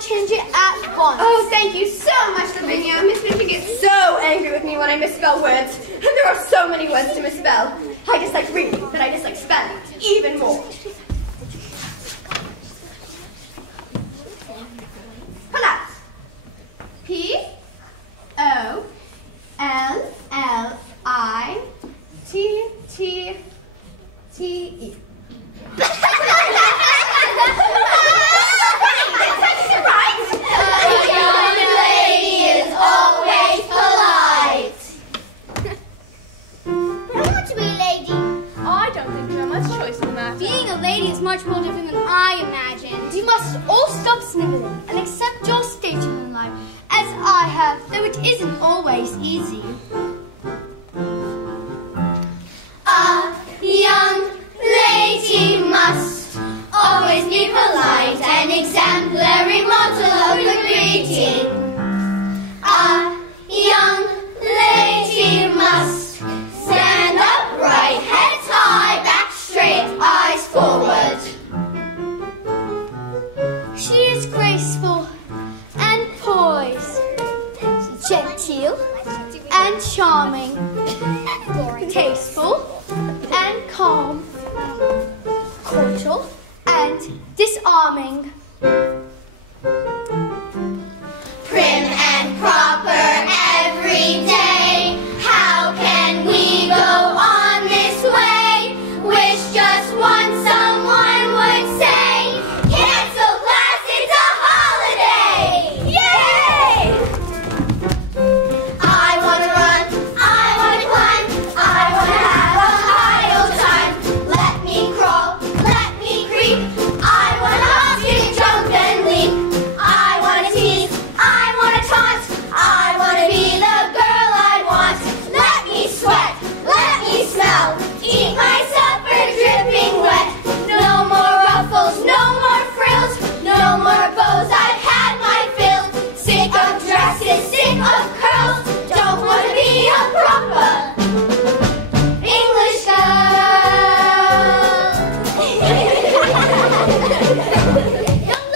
change it at once. Oh, thank you so much, Lavinia. Miss Minton gets so angry with me when I misspell words. And there are so many words to misspell. I dislike reading, but I dislike spelling even more. Pronounce. P-O-L-L-I-T-T-T-E. Being a lady is much more different than I imagined. You must all stop sniveling and accept your station in life, as I have, though it isn't always easy. A young lady must always be polite, an exemplary model of good breeding. A young lady must stand upright, head high, back straight, eyes forward. She is graceful and poised, genteel and charming, tasteful and calm, cordial and disarming, Prim and proper every day. How can we go on this way? Wish just once someone would say, cancel class, it's a holiday! Yay! I wanna run, I wanna climb, I wanna have a idle time. Let me crawl, let me creep, I wanna hop, skip, jump, and leap. I wanna tease, I wanna taunt, I wanna be the girl I want. Let me sweat, let me smell, eat my supper dripping wet. No more ruffles, no more frills, no more bows, I've had my fill. Sick of dresses, sick of curls, don't wanna be a proper English girl. Young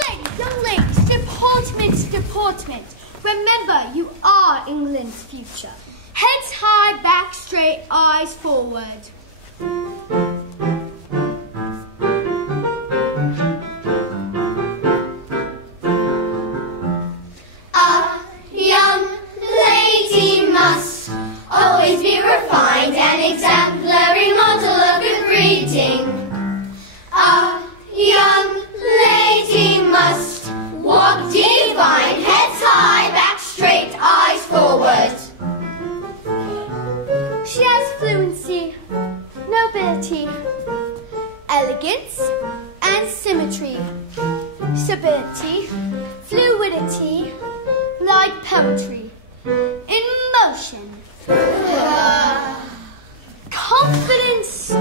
ladies, deportment. Remember, you are England's future. Heads high, back straight, eyes forward. A young lady must always be refined, an exemplary model of good breeding. A young lady must walk divine, heads high, back straight, eyes forward. She has fluency, nobility, elegance, and symmetry, stability, fluidity, light poetry, emotion, confidence,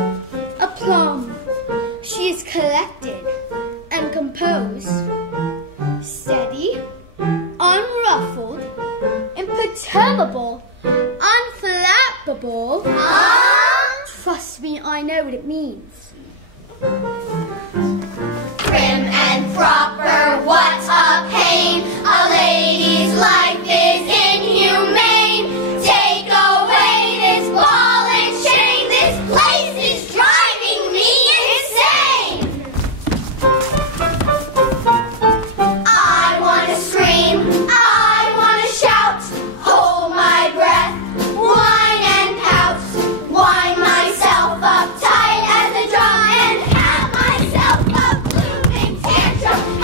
aplomb. She is collected and composed, steady, unruffled, imperturbable, unflappable. Trust me, I know what it means. Prim and proper, what a pain. A lady's life is inhumane. Take away this ball and chain. This place is driving me insane. I wanna scream, I wanna shout, hold my breath, whine and pout, wind myself up tight as a drum and have myself a blooming tantrum.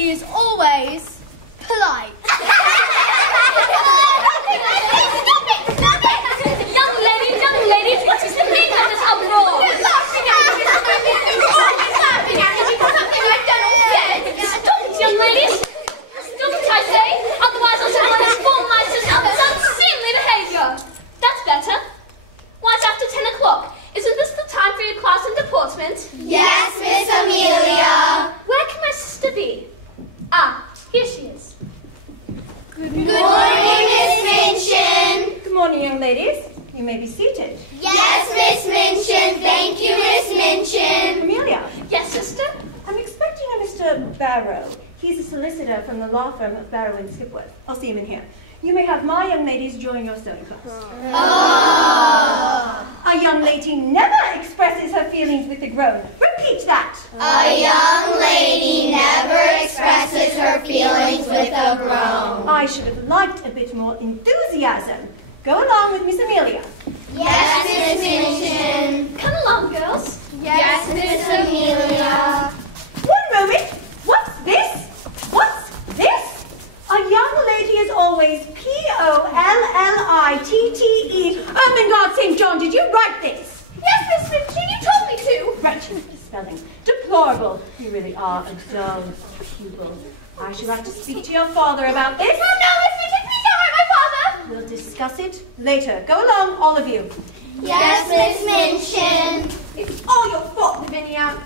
lady is always polite. Stop it! Young ladies, what is the meaning of this uproar? You're laughing at me, Mrs. Benson. You're always laughing at me because something I've done or said. Stop it, young ladies! Stop it, I say! Otherwise I shall not inform my sister of its unseemly behaviour. That's better. Why, it's after 10 o'clock. Isn't this the time for your class in deportment? Yes, Miss Amelia. Where can my sister be? Ah, here she is. Good morning, Miss Minchin. Good morning, young ladies. You may be seated. Yes, Miss Minchin. Thank you, Miss Minchin. Amelia, Yes, sister? I'm expecting a Mr. Barrow. He's a solicitor from the law firm of Barrow and Skipworth. I'll see him in here. You may have my young ladies join your sewing class. A young lady never expresses her feelings with the grown. Repeat that. A young lady never expresses her feelings with a groan. I should have liked a bit more enthusiasm. Go along with Miss Amelia. Yes, Miss Minchin. Come along, girls. Yes, Miss Amelia. One moment. What's this? What's this? A young lady is always P-O-L-L-I-T-T-E. Ermengarde St. John, did you write this? Yes, Miss Minchin, you told me to. Right, spelling. Deplorable. You really are a dull pupil. I should like to speak to your father about this. Oh, no, Miss Minchin, please don't hurt my father. We'll discuss it later. Go along, all of you. Yes, Miss Minchin. It's all your fault, Lavinia.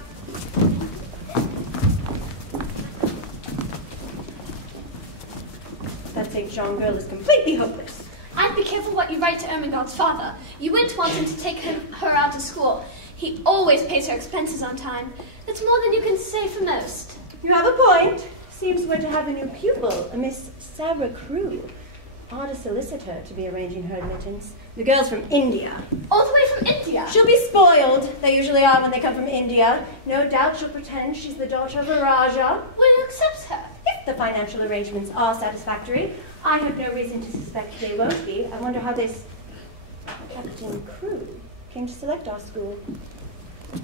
That St. John girl is completely hopeless. I'd be careful what you write to Ermengarde's father. You wouldn't want him to take her out to school. He always pays her expenses on time. That's more than you can say for most. You have a point. Seems we're to have a new pupil, a Miss Sara Crewe. Ought a solicitor to be arranging her admittance. The girl's from India. All the way from India. She'll be spoiled. They usually are when they come from India. No doubt she'll pretend she's the daughter of a Raja. Will accepts her. If the financial arrangements are satisfactory, I have no reason to suspect they won't be. I wonder how this Captain Crewe came to select our school.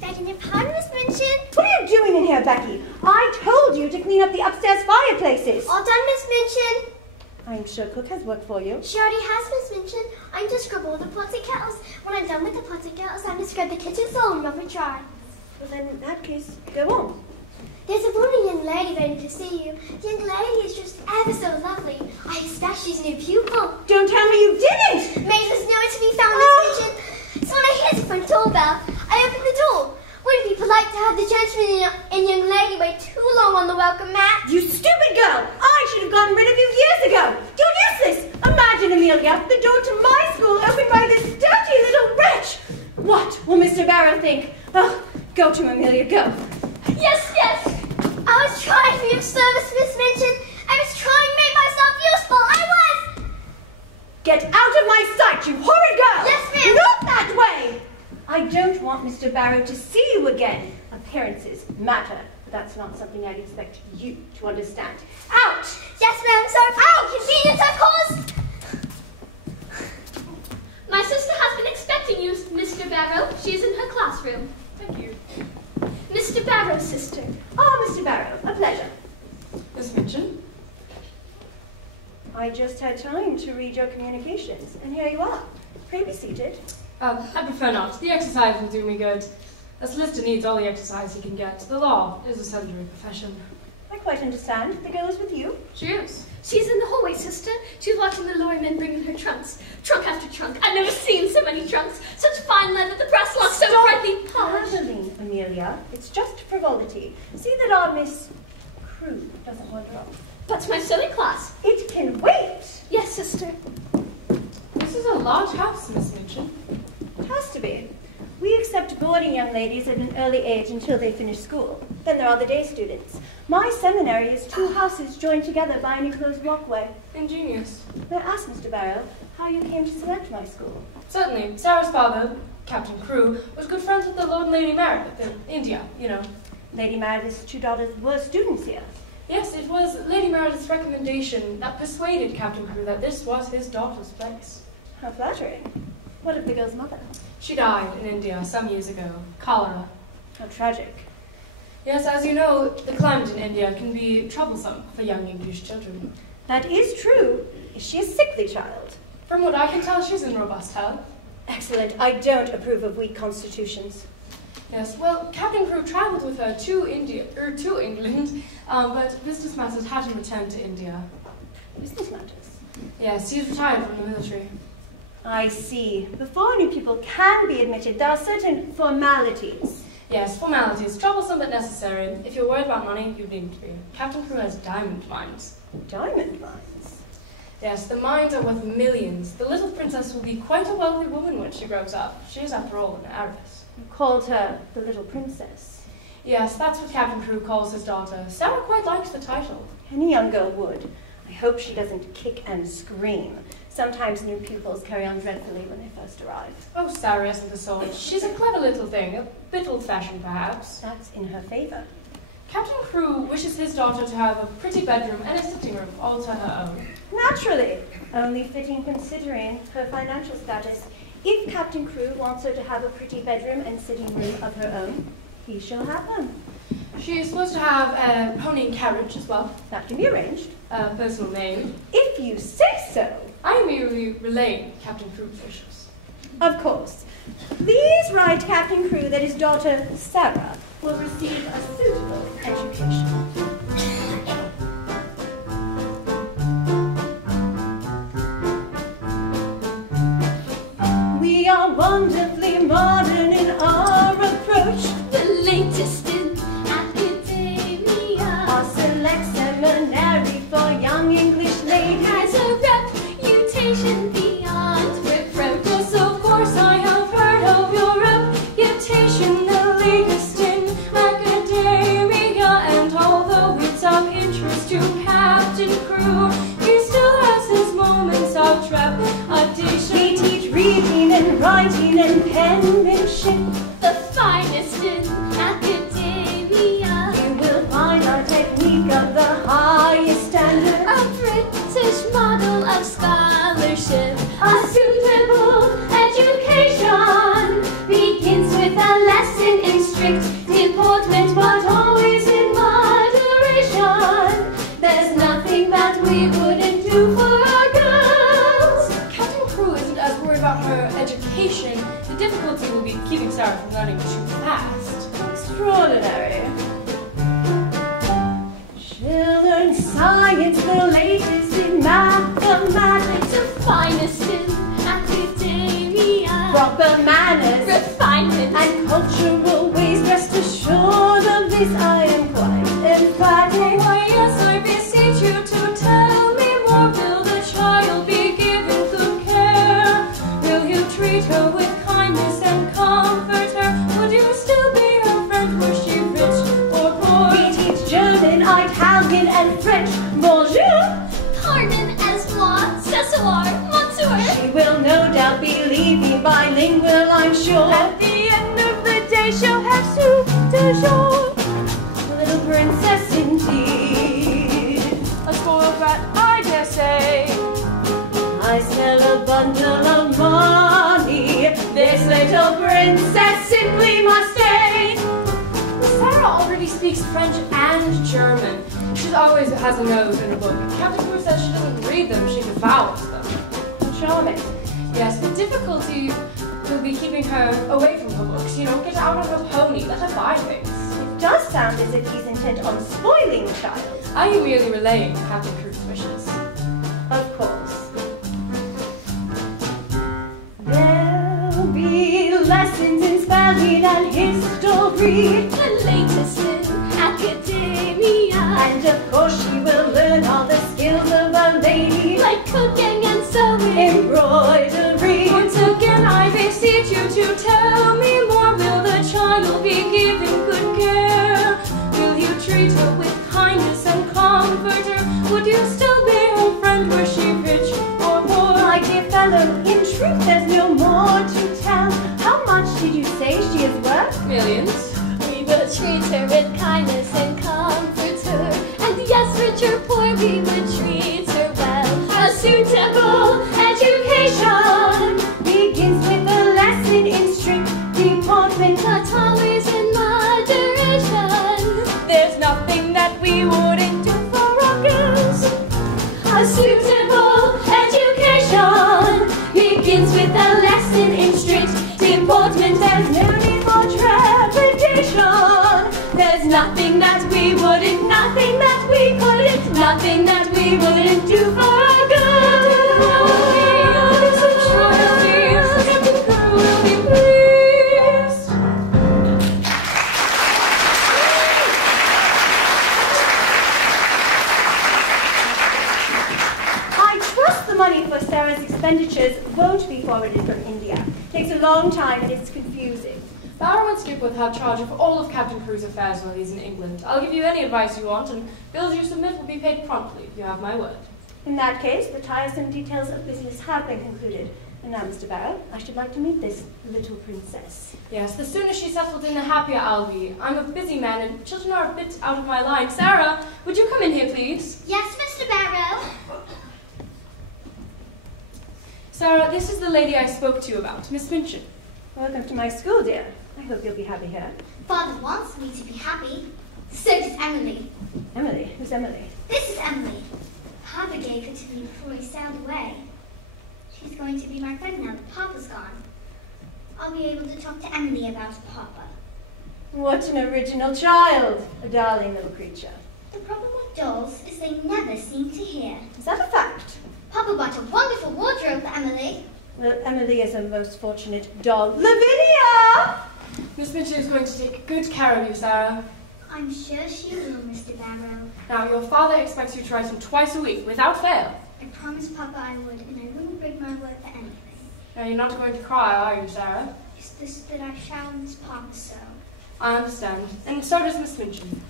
Begging your pardon, Miss Minchin? What are you doing in here, Becky? I told you to clean up the upstairs fireplaces. All done, Miss Minchin. I'm sure Cook has work for you. She already has, Miss Minchin. I'm to scrub all the pots and kettles. When I'm done with the pots and kettles, I'm to scrub the kitchen floor and rub it dry. Well, then, in that case, go on. There's a wooden young lady waiting to see you. The young lady is just ever so lovely. I expect she's a new pupil. Don't tell me you didn't! Maiden's nowhere to be found, Miss Minchin. So when I hear the front doorbell, I open the door. Wouldn't it be polite to have the gentleman and young lady wait too long on the welcome mat? You stupid girl! I should have gotten rid of you years ago! You're useless! Imagine, Amelia, the door to my school opened by this dirty little wretch! What will Mr. Barrow think? Oh, go to him, Amelia, go. Yes, yes. I was trying to be of service, Miss Minchin. I was trying to make myself useful. I was! Get out of my sight, you horrid girl! Yes, ma'am. Not that way! I don't want Mr. Barrow to see you again. Appearances matter, but that's not something I'd expect you to understand. Out! Yes, ma'am. Sorry for the inconvenience I've caused. My sister has been expecting you, Mr. Barrow. She's in her classroom. Thank you. Mr. Barrow's sister. Oh, Mr. Barrow, a pleasure. Miss Minchin? I just had time to read your communications, and here you are. Pray be seated. I prefer not. The exercise will do me good. A solicitor needs all the exercise he can get. The law is a sedentary profession. I quite understand. The girl is with you. She is. She's in the hallway, sister. She's watching the lorrymen bring in her trunks. Trunk after trunk. I've never seen so many trunks. Such fine leather, the brass locks so brightly polished. Traveling, Amelia. It's just frivolity. See that our Miss Crewe doesn't wander off. But my sewing class. It can wait. Yes, sister. This is a large house, Miss Minchin. It has to be. We accept boarding young ladies at an early age until they finish school. Then there are the day students. My seminary is 2 houses joined together by an enclosed walkway. Ingenious. May I ask, Mr. Barrow, how you came to select my school? Certainly. Sarah's father, Captain Crewe, was good friends with the Lord and Lady Meredith in India, you know. Lady Meredith's 2 daughters were students here. Yes, it was Lady Meredith's recommendation that persuaded Captain Crewe that this was his daughter's place. How flattering. What of the girl's mother? She died in India some years ago. Cholera. How tragic. Yes, as you know, the climate in India can be troublesome for young English children. That is true. Is she a sickly child? From what I can tell, she's in robust health. Excellent. I don't approve of weak constitutions. Yes, well, Captain Crewe travelled with her to England, but business matters had him return to India. Business matters? Yes, he's retired from the military. I see. Before new people can be admitted, there are certain formalities. Yes, formalities. Troublesome but necessary. If you're worried about money, you needn't be. Captain Crewe has diamond mines. Diamond mines? Yes, the mines are worth millions. The little princess will be quite a wealthy woman when she grows up. She is, after all, an heiress. You called her the little princess. Yes, that's what Captain Crewe calls his daughter. Sara quite likes the title. Any young girl would. I hope she doesn't kick and scream. Sometimes new pupils carry on dreadfully when they first arrive. Oh, Sara isn't the sort. She's a clever little thing, a bit old-fashioned perhaps. That's in her favour. Captain Crewe wishes his daughter to have a pretty bedroom and a sitting room all to her own. Naturally. Only fitting considering her financial status. If Captain Crewe wants her to have a pretty bedroom and sitting room of her own, he shall have them. She's supposed to have a pony and carriage as well. That can be arranged. A personal name. If you say so. I merely relay Captain Crewe's wishes. Of course. Please write Captain Crewe that his daughter, Sara, will receive a suitable education. We are wonderfully modern in our approach. The latest in academia. Our select seminary for young English ladies Has a reputation beyond reproach. Yes, of course I have heard of your reputation, the latest in academia. And although it's of interest to Captain Crewe, he still has his moments of trepidation. We teach reading and writing and penmanship. The finest in academia. You will find our technique of the highest standard. A British model of scholarship. A suitable education begins with a lesson in strict deportment, but always in moderation. There's nothing that we wouldn't do for our girls. Captain Crewe isn't as worried about her education. The difficulty will be keeping Sara from learning too fast. Extraordinary. She'll learn science, the latest in mathematics. The finest in academia. Proper manners Refinement. and cultural ways. Rest assured of this, I am quite emphatic. Why, yes, I beseech you to tell me more. Will the child be given good care? Will you treat her with kindness and comfort her? Would you still be her friend were she rich or poor? We teach German, Italian, and French. Bonjour. Pardon as moi, ce soir, monsieur. She will no doubt be leaving bilingual, I'm sure. At the end of the day, she'll have soup de jour. Little princess indeed. A spoiled brat, I dare say. I smell a bundle of money. This little princess simply must stay. Sara already speaks French and German. She always has a nose in her book. Captain Crewe says she doesn't read them, she devours them. Charming. Yes, the difficulty will be keeping her away from her books. You know, get her out on her pony, let her buy things. It does sound as if he's intent on spoiling the child. Are you merely relaying Captain Crewe's wishes? Of course. There'll be lessons in spelling and history. The latest in academia. And of course she will learn all the skills of a lady. Like cooking and sewing. Embroidery. Once again, I beseech you to tell me more. Will the child be given good care? Will you treat her with kindness and comfort her? Would you still be her friend were she rich or poor? My dear fellow, in truth there's no more to tell. How much did you say she is worth? Millions. We will treat her with kindness and comfort her. And yes, rich or poor, we would treat her well. A suitable education Begins with a lesson in strict deportment. but always in moderation. she wouldn't do for good. Money for Sarah's expenditures won't be forwarded from India. It takes a long time and it's confusing. Barrow and Skip will have charge of all of Captain Crewe's affairs while he's in England. I'll give you any advice you want, and bills you submit will be paid promptly, if you have my word. In that case, the tiresome details of business have been concluded. And now, Mr. Barrow, I should like to meet this little princess. Yes, the sooner she's settled in, the happier I'll be. I'm a busy man, and children are a bit out of my line. Sarah, would you come in here, please? Yes, Mr. Barrow. Sarah, this is the lady I spoke to you about, Miss Minchin. Welcome to my school, dear. I hope you'll be happy here. Father wants me to be happy. So does Emily. Emily? Who's Emily? This is Emily. Papa gave her to me before he sailed away. She's going to be my friend now that Papa's gone. I'll be able to talk to Emily about Papa. What an original child. A darling little creature. The problem with dolls is they never seem to hear. Is that a fact? Papa bought a wonderful wardrobe for Emily. Well, Emily is a most fortunate doll. Lavinia! Miss Minchin is going to take good care of you, Sarah. I'm sure she will, Mr. Barrow. Now, your father expects you to write him twice a week, without fail. I promised Papa I would, and I wouldn't break my word for anything. Now, you're not going to cry, are you, Sarah? It's just that I shall miss Papa so. I understand. And so does Miss Minchin.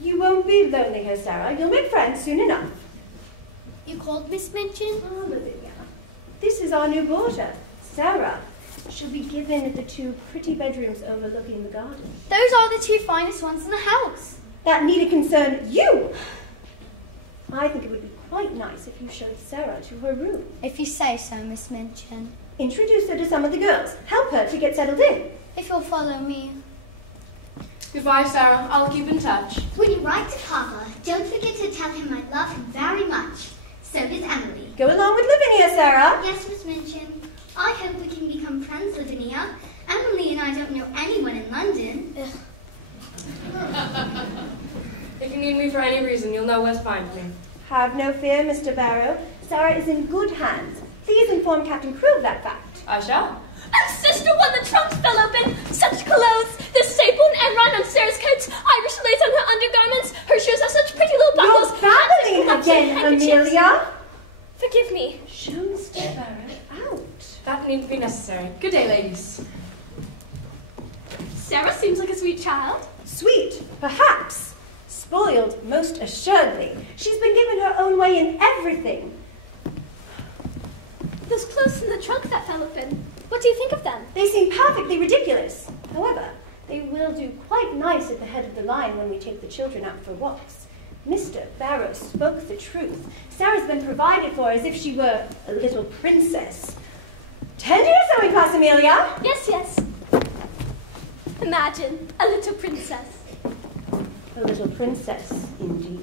You won't be lonely here, Sarah. You'll make friends soon enough. You called Miss Minchin? Oh, Lavinia. This is our new boarder, Sarah. She'll be given the 2 pretty bedrooms overlooking the garden. Those are the 2 finest ones in the house. That need concern you. I think it would be quite nice if you showed Sarah to her room. If you say so, Miss Minchin. Introduce her to some of the girls. Help her to get settled in. If you'll follow me. Goodbye, Sarah. I'll keep in touch. When you write to Papa, don't forget to tell him I love him very much. So does Emily. Go along with Lavinia, Sarah. Yes, Miss Minchin. I hope we can become friends, Lavinia. Emily and I don't know anyone in London. If you need me for any reason, you'll know where to find me. Have no fear, Mr. Barrow. Sarah is in good hands. Please inform Captain Crewe of that fact. I shall. And sister, when the trunks fell open, such clothes, the staple and run on Sarah's coats, Irish lace on her undergarments, her shoes have such pretty little buckles. You're babbling again, Amelia. Forgive me. Show Mr. Barrow out. That needn't be necessary. Good day, ladies. Sarah seems like a sweet child. Sweet, perhaps. Spoiled, most assuredly. She's been given her own way in everything. Those clothes in the trunk that fell open, what do you think of them? They seem perfectly ridiculous. However, they will do quite nice at the head of the line when we take the children out for walks. Mr. Barrow spoke the truth. Sarah's been provided for as if she were a little princess. Tend to your sewing class, Amelia. Yes, yes. Imagine a little princess. A little princess, indeed.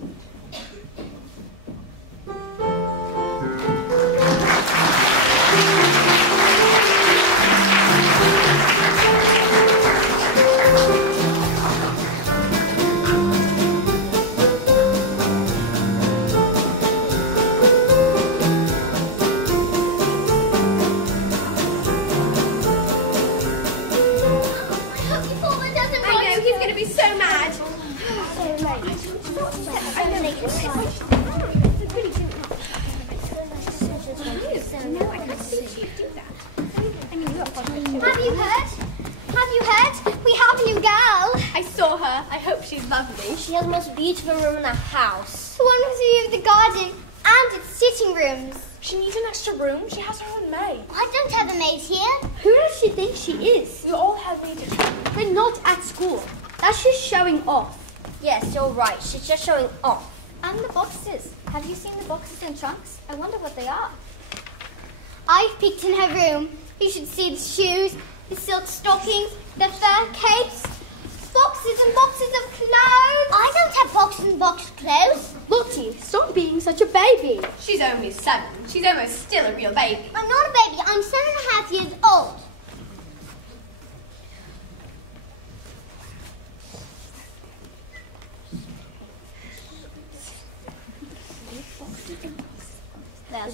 She has the most beautiful room in the house. The one with the view of the garden and its sitting rooms. She needs an extra room. She has her own maid. I don't have a maid here. Who does she think she is? You all have maids at home. They're not at school. That's just showing off. Yes, you're right. She's just showing off. And the boxes. Have you seen the boxes and trunks? I wonder what they are. I've peeked in her room. You should see the shoes, the silk stockings, the fur capes. Boxes and boxes of clothes. I don't have boxes and boxes of clothes. Lottie, stop being such a baby. She's only 7. She's almost still a real baby. I'm not a baby. I'm 7.5 years old.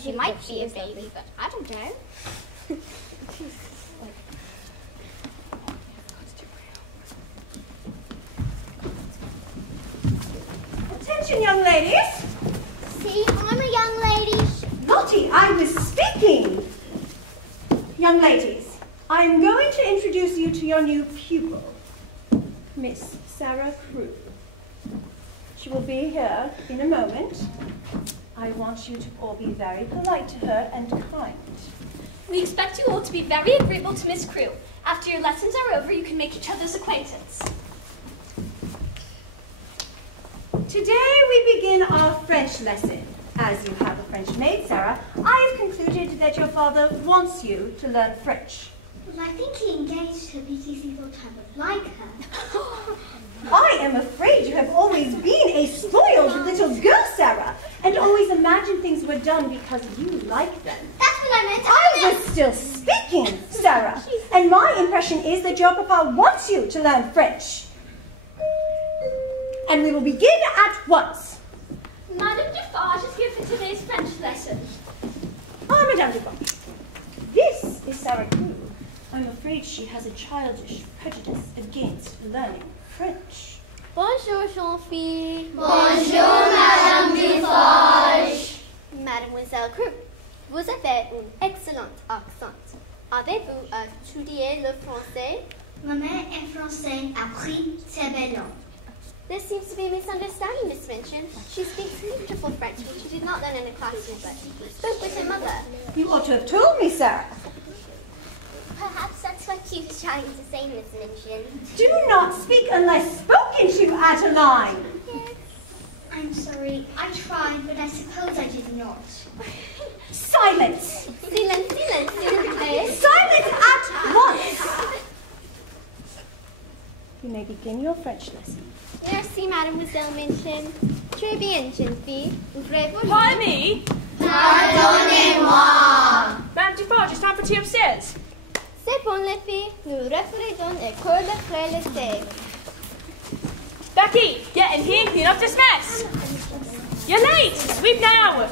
She might be a baby, but I don't know. Attention, young ladies. See, I'm a young lady. Lottie, I was speaking. Young ladies, I'm going to introduce you to your new pupil, Miss Sara Crewe. She will be here in a moment. I want you to all be very polite to her and kind. We expect you all to be very agreeable to Miss Crewe. After your lessons are over, you can make each other's acquaintance. Today we begin our French lesson. As you have a French maid, Sarah, I have concluded that your father wants you to learn French. Well, I think he engaged her because he thought I would like her. I am afraid you have always been a spoiled little girl, Sarah, and always imagined things were done because you like them. That's what I meant. I was still speaking, Sarah, and my impression is that your papa wants you to learn French. And we will begin at once. Madame Defarge is here for today's French lesson. Ah, Madame Defarge. This is Sara Crewe. I'm afraid she has a childish prejudice against learning French. Bonjour, jeune-fille. Bonjour, Madame Defarge. Mademoiselle Crewe, vous avez un excellent accent. Avez-vous étudié le français? Ma mère est française, appris très belle langue. There seems to be a misunderstanding, Miss Minchin. She speaks beautiful French, which she did not learn in a classroom, but spoke with her mother. You ought to have told me, Sarah. Perhaps that's what she was trying to say, Miss Minchin. Do not speak unless spoken to, Adeline. Yes. I'm sorry. I tried, but I suppose I did not. Silence. Silence, silence, s'il vous plaît. Silence at once. You may begin your French lesson. Merci, Mademoiselle Minchin. Très bien, jeune fille. Ouvrez-vous. Pardon me? Pardonnez-moi. Madame Defarge, it's time for tea upstairs. C'est bon, les filles. Nous referons dans l'école après l'été. Becky, get in here and clean up this mess. You're late. Sweep now.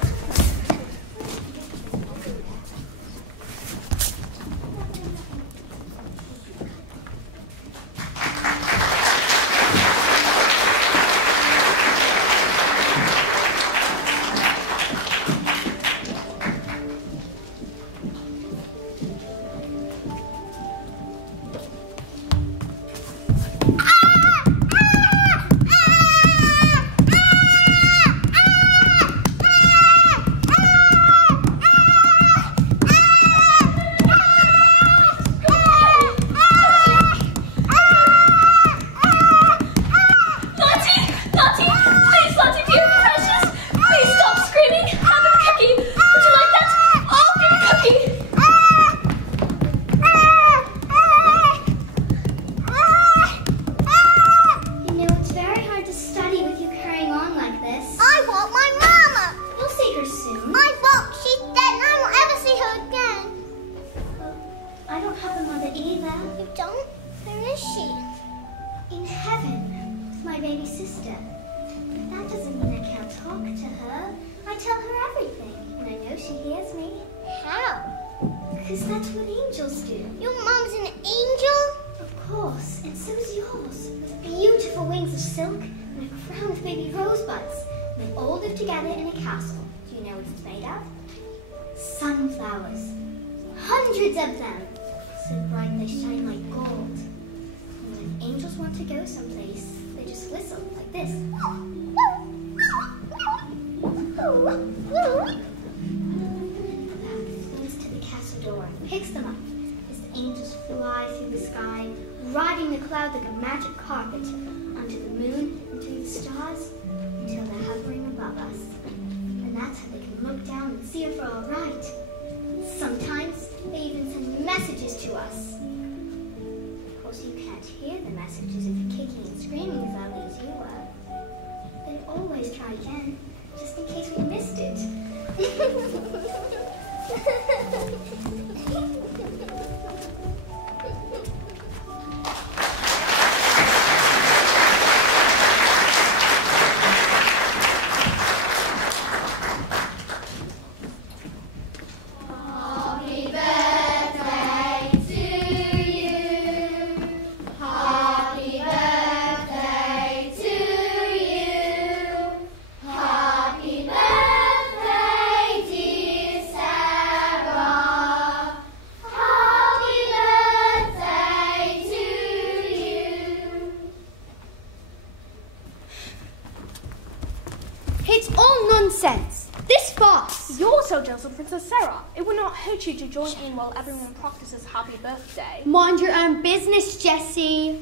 fuss? You're so jealous of Princess Sarah. It would not hurt you to join in while everyone practices happy birthday. Mind your own business, Jessie.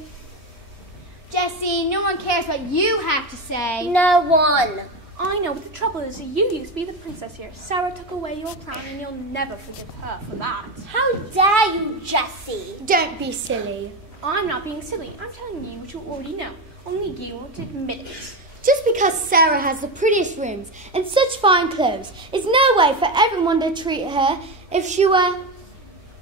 Jessie, no one cares what you have to say. No one. I know, but the trouble is that you used to be the princess here. Sarah took away your crown and you'll never forgive her for that. How dare you, Jessie? Don't be silly. I'm not being silly. I'm telling you what you already know. Only you won't admit it. Just because Sarah has the prettiest rooms and such fine clothes is no way for everyone to treat her if she were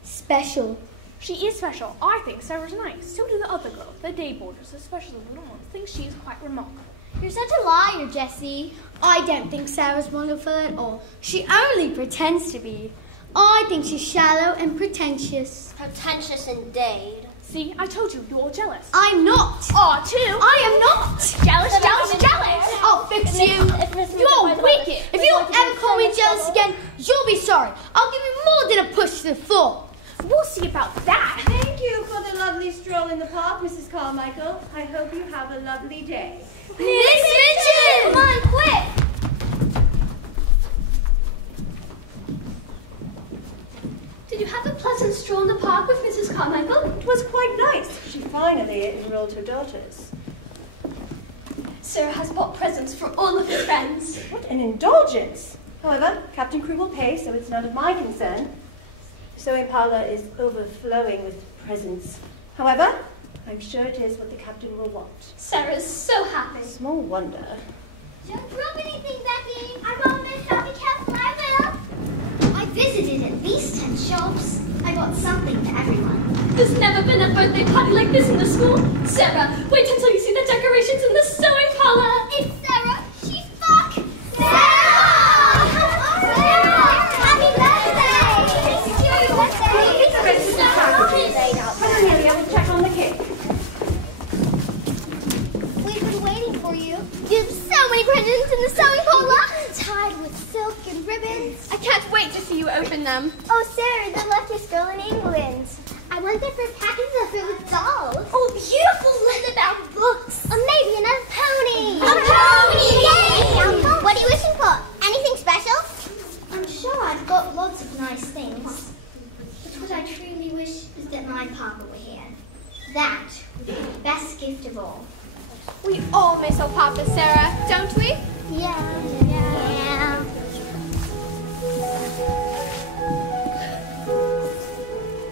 special. She is special. I think Sarah's nice. So do the other girls, the day boarders, especially the little ones, think she's quite remarkable. You're such a liar, Jessie. I don't think Sarah's wonderful at all. She only pretends to be. I think she's shallow and pretentious. Pretentious indeed. See, I told you, you're all jealous. I'm not. Aw, too. I am not. Jealous, jealous, jealous. I'll fix you. You're wicked. If you ever call me jealous again, you'll be sorry. I'll give you more than a push to the floor. We'll see about that. Thank you for the lovely stroll in the park, Mrs. Carmichael. I hope you have a lovely day. Miss Mitchell! Come on, quick! Did you have a pleasant stroll in the park with Mrs. Carmichael? It was quite nice. She finally enrolled her daughters. Sarah has bought presents for all of her friends. What an indulgence! However, Captain Crewe will pay, so it's none of my concern. Zoey parlor is overflowing with presents. However, I'm sure it is what the captain will want. Sarah's so happy. Small wonder. Don't drop anything, Becky. I promise I'll be careful, I will. I visited at least 10 shops. I got something for everyone. There's never been a birthday party like this in the school. Sarah, wait until you see the decorations in the sewing parlor. It's Sarah. She's back. Sarah! Happy birthday! It's your birthday. Come on, Nellie, I will check on the cake. We've been waiting for you. You have so many presents in the sewing parlor. Tied with silk and ribbons. I can't wait to see you open them. Oh, Sarah, the luckiest girl in England. I went there for packages of it with dolls. Oh, beautiful leather-bound books. Or maybe another pony. A pony! Yay! What are you wishing for? Anything special? I'm sure I've got lots of nice things. But what I truly wish is that my papa were here. That would be the best gift of all. We all miss our Papa, Sarah, don't we? Yeah.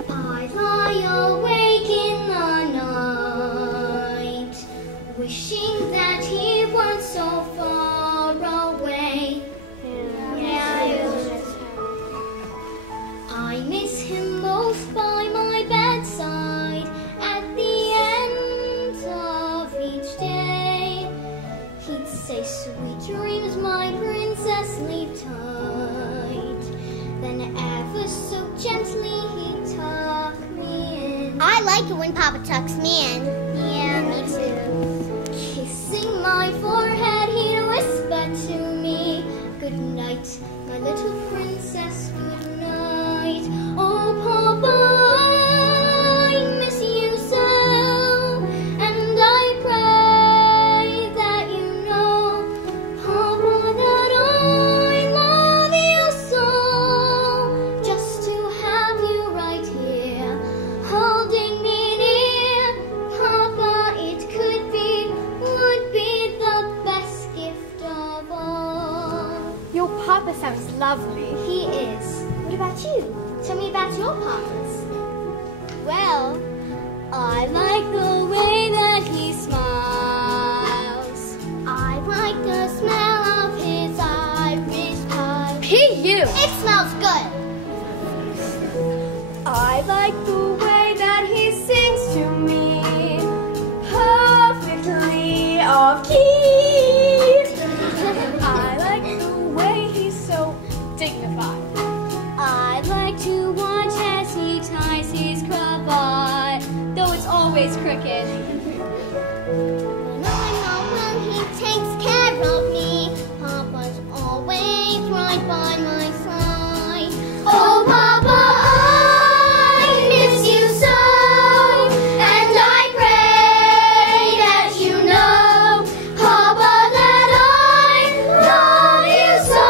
I lie awake in the night, wishing that he weren't so far away. I miss him most by my bedside at the end of each day. He'd say, "Sweet dreams, my princess, sleep tight." Then ever so gently he'd tuck me in. I like it when Papa tucks me in. Yeah, me too. Kissing my forehead, he'd whisper to me, "Good night, my little princess, good night." Oh, Papa, I miss you so, and I pray that you know, Papa, that I love you so. Just to have you right here, holding me near, Papa, it would be the best gift of all. Your Papa sounds lovely. He is. What about you? Tell me about your papas. Well, I like the way that he smiles. I like the smell of his Irish pie. P.U. It smells good. I like the way that he sings to me, perfectly off key. I like the way he's so dignified. I like to watch as he ties his cravat, though it's always crooked. When I'm not well, he takes care of me. Papa's always right by my side. Oh, Papa, I miss you so, and I pray that you know, Papa, that I love you so.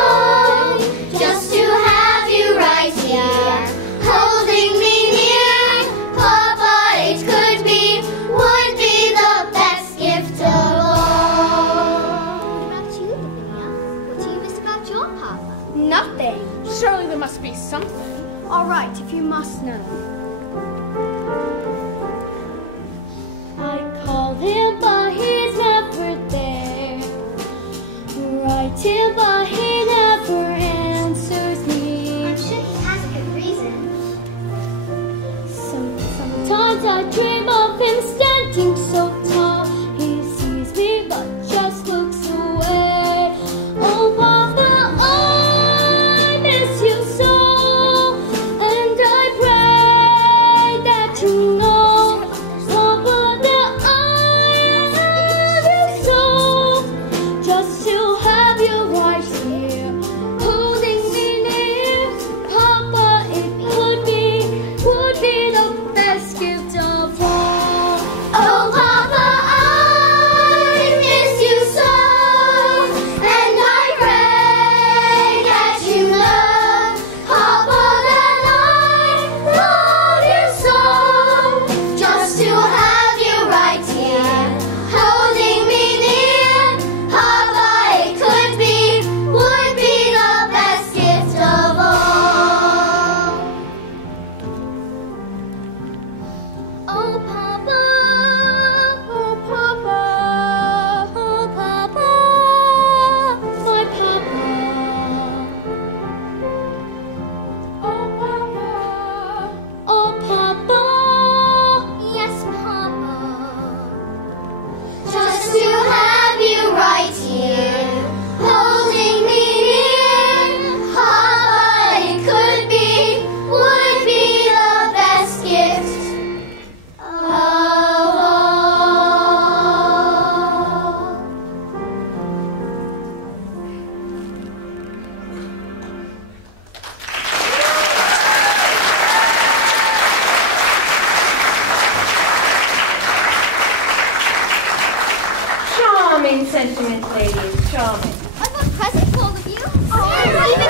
sentiment, ladies. Charming. I've got a present for all of you. Really?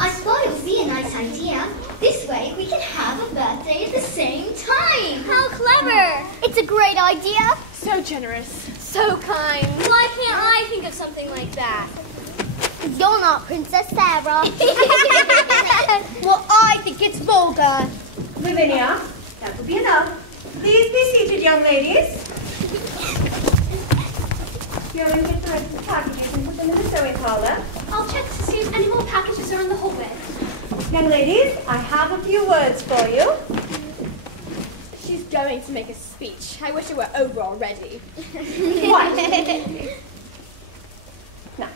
I thought it would be a nice idea. This way we can have a birthday at the same time. How clever! It's a great idea. So generous. So kind. Why can't I think of something like that? You're not Princess Sarah. Well, I think it's vulgar. Lavinia, that will be enough. Please be seated, young ladies. Go and get the rest of the packages and put them in the sewing parlor. I'll check to see if any more packages are in the hallway. Young ladies, I have a few words for you. She's going to make a speech. I wish it were over already. What? Now,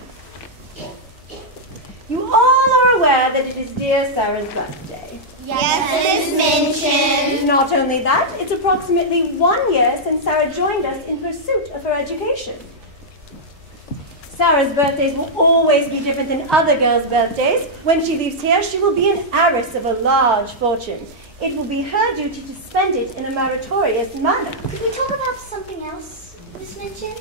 you all are aware that it is dear Sarah's birthday. Yes, Miss Minchin. Not only that, it's approximately 1 year since Sarah joined us in pursuit of her education. Sarah's birthdays will always be different than other girls' birthdays. When she leaves here, she will be an heiress of a large fortune. It will be her duty to spend it in a meritorious manner. Could we talk about something else, Miss Minchin?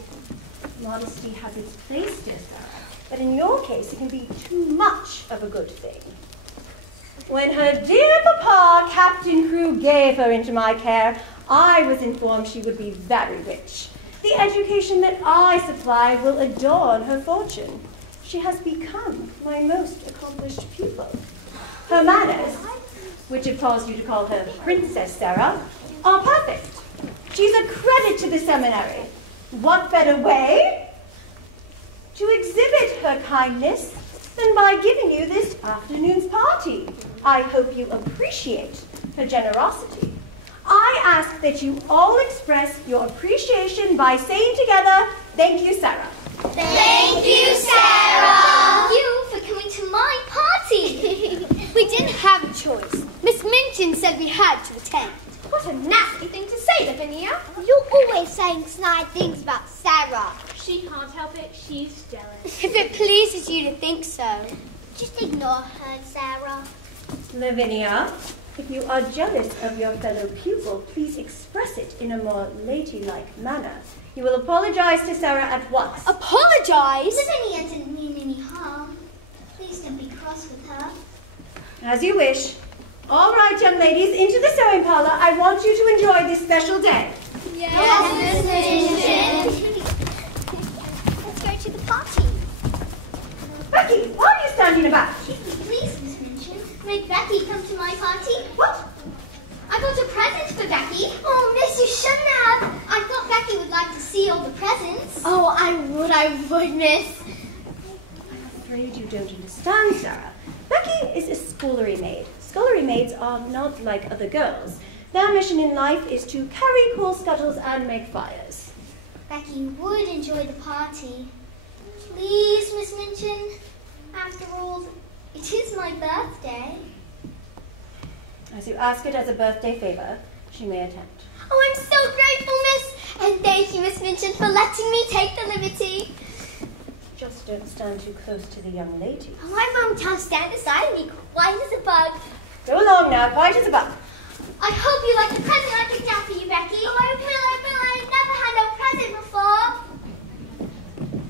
Modesty has its place, dear Sarah, but in your case, it can be too much of a good thing. When her dear papa, Captain Crewe, gave her into my care, I was informed she would be very rich. The education that I supply will adorn her fortune. She has become my most accomplished pupil. Her manners, which have caused you to call her Princess Sarah, are perfect. She's a credit to the seminary. What better way to exhibit her kindness than by giving you this afternoon's party? I hope you appreciate her generosity. I ask that you all express your appreciation by saying together, "Thank you, Sarah." Thank you, Sarah. Thank you for coming to my party. We didn't have a choice. Miss Minchin said we had to attend. What a nasty thing to say, Lavinia. You're always saying snide things about Sarah. She can't help it. She's jealous. If it pleases you to think so. Just ignore her, Sarah. Lavinia, if you are jealous of your fellow pupil, please express it in a more ladylike manner. You will apologize to Sarah at once. Apologize? Lavinia didn't mean any harm. Please don't be cross with her. As you wish. All right, young ladies, into the sewing parlor. I want you to enjoy this special day. Yes, Miss Minchin. Let's go to the party. Becky, why are you standing about? Please, Miss Minchin, may Becky come to my party? What? I got a present for Becky. Oh, Miss, you shouldn't have. I thought Becky would like to see all the presents. Oh, I would, Miss. I'm afraid you don't understand, Sarah. Becky is a scullery maid. Scullery maids are not like other girls. Their mission in life is to carry coal scuttles and make fires. Becky would enjoy the party. Please, Miss Minchin. After all, it is my birthday. As you ask it as a birthday favor, she may attempt. Oh, I'm so grateful, Miss. And thank you, Miss Minchin, for letting me take the liberty. Just don't stand too close to the young lady. Oh, I won't. Stand aside and be quiet as a bug. Go along now, quiet as a bug. I hope you like the present I picked out for you, Becky. Oh, I will. I've never had no present before.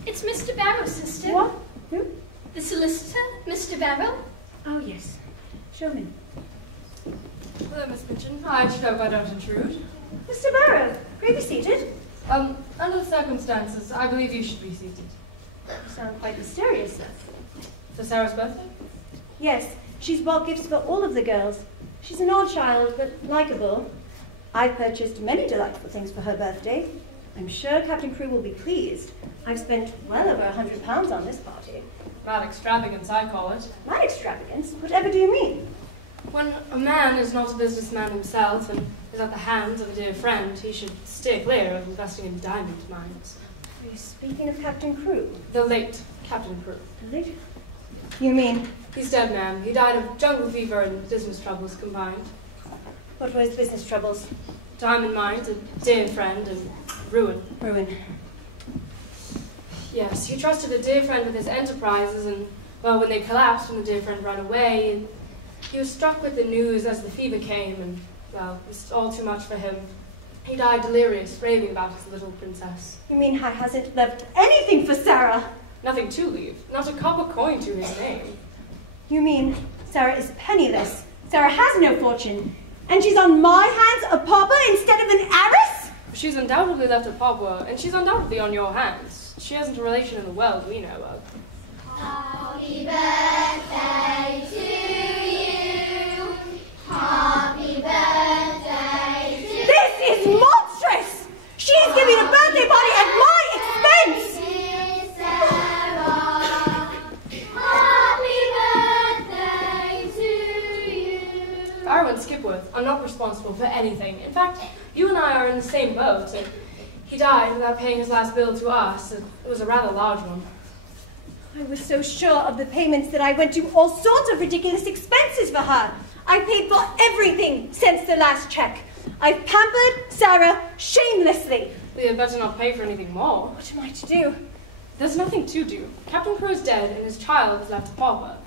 It's Mr. Barrow, sister. What? Who? The solicitor, Mr. Barrow. Oh, yes. Show me. Hello, Miss Minchin. I should hope I don't intrude. Mr. Barrow, pray be seated. Under the circumstances, I believe you should be seated. You sound quite mysterious, sir. For Sarah's birthday? Yes, she's bought gifts for all of the girls. She's an odd child, but likable. I've purchased many delightful things for her birthday. I'm sure Captain Crewe will be pleased. I've spent well over £100 on this party. Mad extravagance, I call it. Mad extravagance? Whatever do you mean? When a man is not a businessman himself and is at the hands of a dear friend, he should steer clear of investing in diamond mines. Are you speaking of Captain Crewe? The late Captain Crewe. Really? You mean? He's dead, ma'am. He died of jungle fever and business troubles combined. What were his business troubles? Diamond mines, a dear friend, and ruin. Ruin. Yes, he trusted a dear friend with his enterprises, and, well, when they collapsed and the dear friend ran away, he was struck with the news as the fever came, and, well, it was all too much for him. He died delirious, raving about his little princess. You mean he hasn't left anything for Sara? Nothing to leave, not a copper coin to his name. You mean Sara is penniless? Sara has no fortune, and she's on my hands, a pauper instead of an heiress? She's undoubtedly left a pauper, and she's undoubtedly on your hands. She hasn't a relation in the world we know of. Happy birthday to you. Happy birthday to you. This is monstrous! She's giving a birthday party at my expense! Miss Sarah. Happy birthday to you. I went Skipworth. I'm not responsible for anything. In fact, you and I are in the same boat, and he died without paying his last bill to us. It was a rather large one. I was so sure of the payments that I went to all sorts of ridiculous expenses for her. I paid for everything since the last check. I've pampered Sara shamelessly. We had better not pay for anything more. What am I to do? There's nothing to do. Captain Crewe is dead, and his child is left a pauper.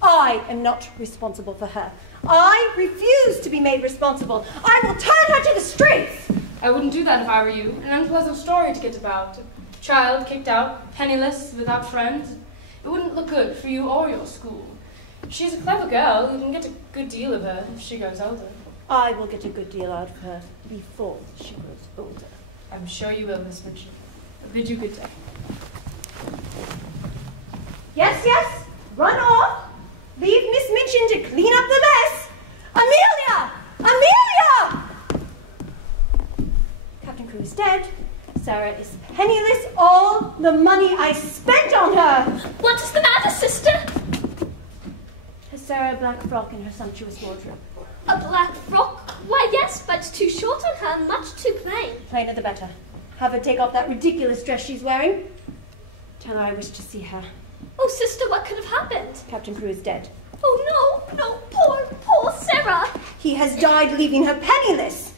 I am not responsible for her. I refuse to be made responsible. I will turn her to the streets. I wouldn't do that if I were you. An unpleasant story to get about. A child kicked out, penniless, without friends. It wouldn't look good for you or your school. She's a clever girl. You can get a good deal of her if she grows older. I will get a good deal out of her before she grows older. I'm sure you will, Miss Mitchell. I bid you good day. Yes, yes, run off. Leave Miss Minchin to clean up the mess. Amelia! Amelia! Captain Crewe is dead. Sara is penniless. All the money I spent on her. What is the matter, sister? Has Sara a black frock in her sumptuous wardrobe? A black frock? Why, yes, but too short on her, much too plain. Plainer the better. Have her take off that ridiculous dress she's wearing. Tell her I wish to see her. Oh, sister, what could have happened? Captain Crewe is dead. Oh, no, poor Sarah. He has died leaving her penniless.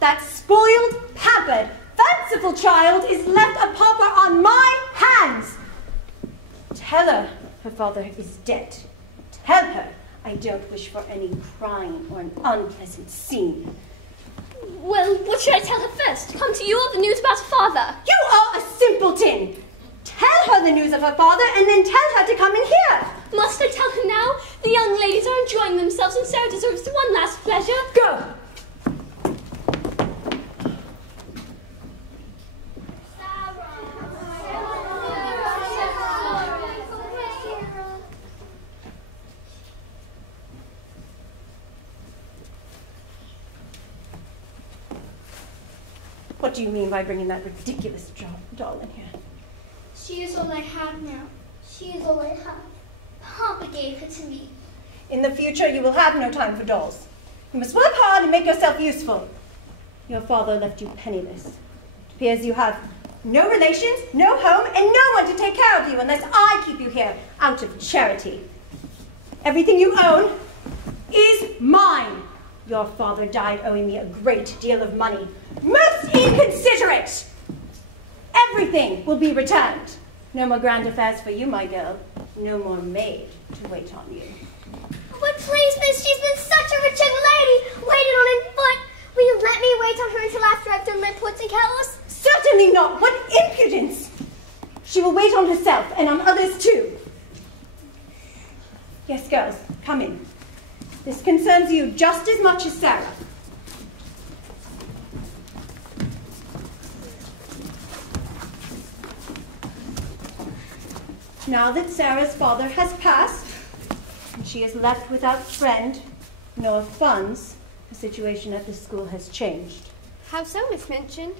That spoiled, pampered, fanciful child is left a pauper on my hands. Tell her father is dead. Tell her I don't wish for any crying or an unpleasant scene. Well, what should I tell her first? Come to you or the news about her father? You are a simpleton. Tell her the news of her father and then tell her to come in here. Must I tell her now? The young ladies are enjoying themselves and Sarah deserves one last pleasure. Go. What do you mean by bringing that ridiculous doll in here? She is all I have now. She is all I have. Papa gave her to me. In the future, you will have no time for dolls. You must work hard and make yourself useful. Your father left you penniless. It appears you have no relations, no home, and no one to take care of you unless I keep you here out of charity. Everything you own is mine. Your father died owing me a great deal of money. Most inconsiderate! Everything will be returned. No more grand affairs for you, my girl. No more maid to wait on you. But please, miss, she's been such a rich young lady, waited on in foot. Will you let me wait on her until after I've done my pots and kettles? Certainly not. What impudence! She will wait on herself and on others too. Yes, girls, come in. This concerns you just as much as Sara. Now that Sara's father has passed, and she is left without friend nor funds, the situation at the school has changed. How so, Miss Minchin?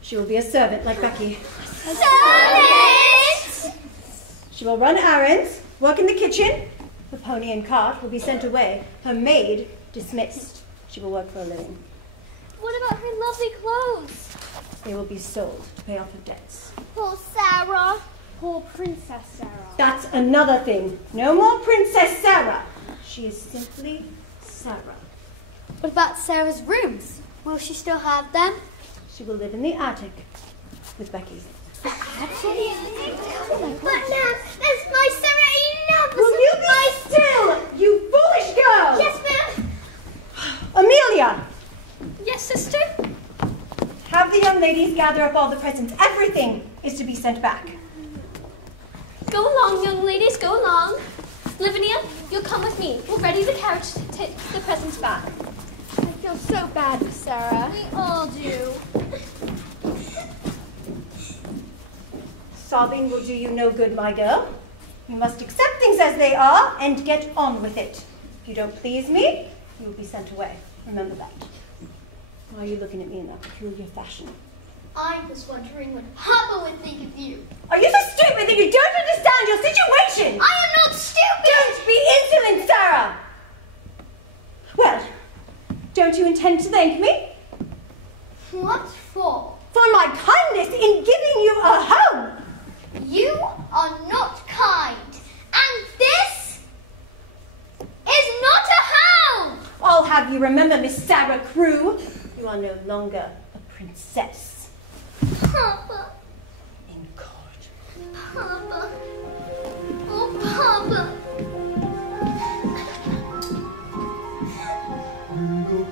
She will be a servant like Becky. Servant! She will run errands, work in the kitchen. The pony and cart will be sent away. Her maid dismissed. She will work for a living. What about her lovely clothes? They will be sold to pay off her debts. Poor Sarah. Poor Princess Sarah. That's another thing. No more Princess Sara. She is simply Sara. What about Sarah's rooms? Will she still have them? She will live in the attic with Becky. But ma'am, that's my Sarah enough. Will you be still, you foolish girl? Yes, ma'am. Amelia, Yes, sister? Have the young ladies gather up all the presents. Everything is to be sent back. Go along, young ladies, go along. Lavinia, you'll come with me. We'll ready the carriage to take the presents back. I feel so bad for Sarah. We all do. Sobbing will do you no good, my girl. You must accept things as they are and get on with it. If you don't please me, you will be sent away. Remember that. Why are you looking at me in that peculiar fashion? I was wondering what Papa would think of you. Are you so stupid that you don't understand your situation? I am not stupid! Don't be insolent, Sarah! Well, don't you intend to thank me? What for? For my kindness in giving you a home! You are not kind. And this is not a home! I'll have you remember, Miss Sara Crewe, you are no longer a princess. Papa. In God. Papa. Oh, Papa. Little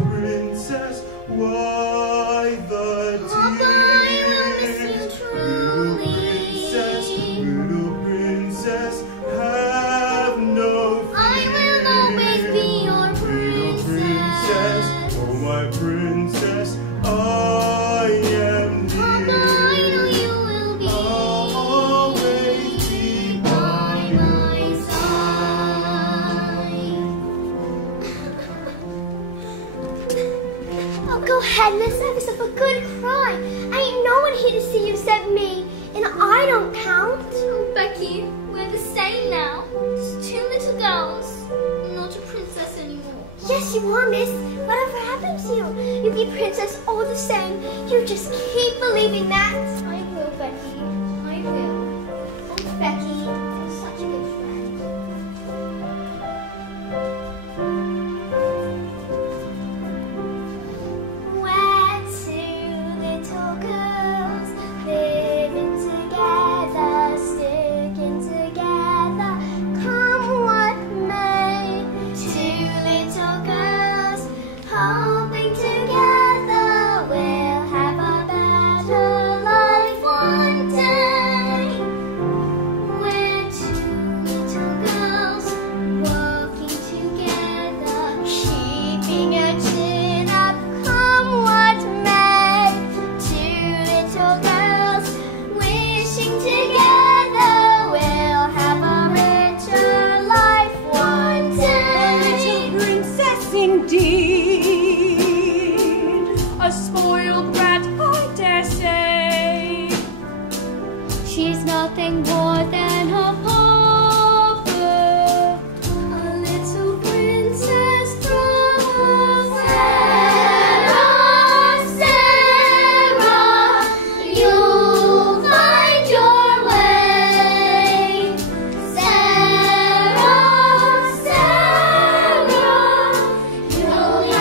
princess, why the Papa, I will miss you truly. Little princess, have no fear. I will always be your princess. Oh my princess, I am near. Papa, I know you will be always be by my side. Oh, go ahead, let's have yourself a good cry. Ain't no one here to see you except me, and I don't count. Oh, Becky, we're the same now. Just two little girls. I'm not a princess anymore. Yes, you are, miss. Whatever happened to you? You'll be a princess all the same. You just keep believing that. I will, Becky. I will. Oh, Becky, you're such a good friend. We're two little girls living together, sticking together. Come what may. Two little girls hoping together we'll have a better life one day. We're two little girls walking together, keeping our chin up. Come what may. Two little girls wishing together we'll have a richer life one day. Little princess indeed. A spoiled brat, I dare say. She's nothing more than her papa. A little princess from Sarah, Sarah, you'll find your way. Sarah, Sarah, you'll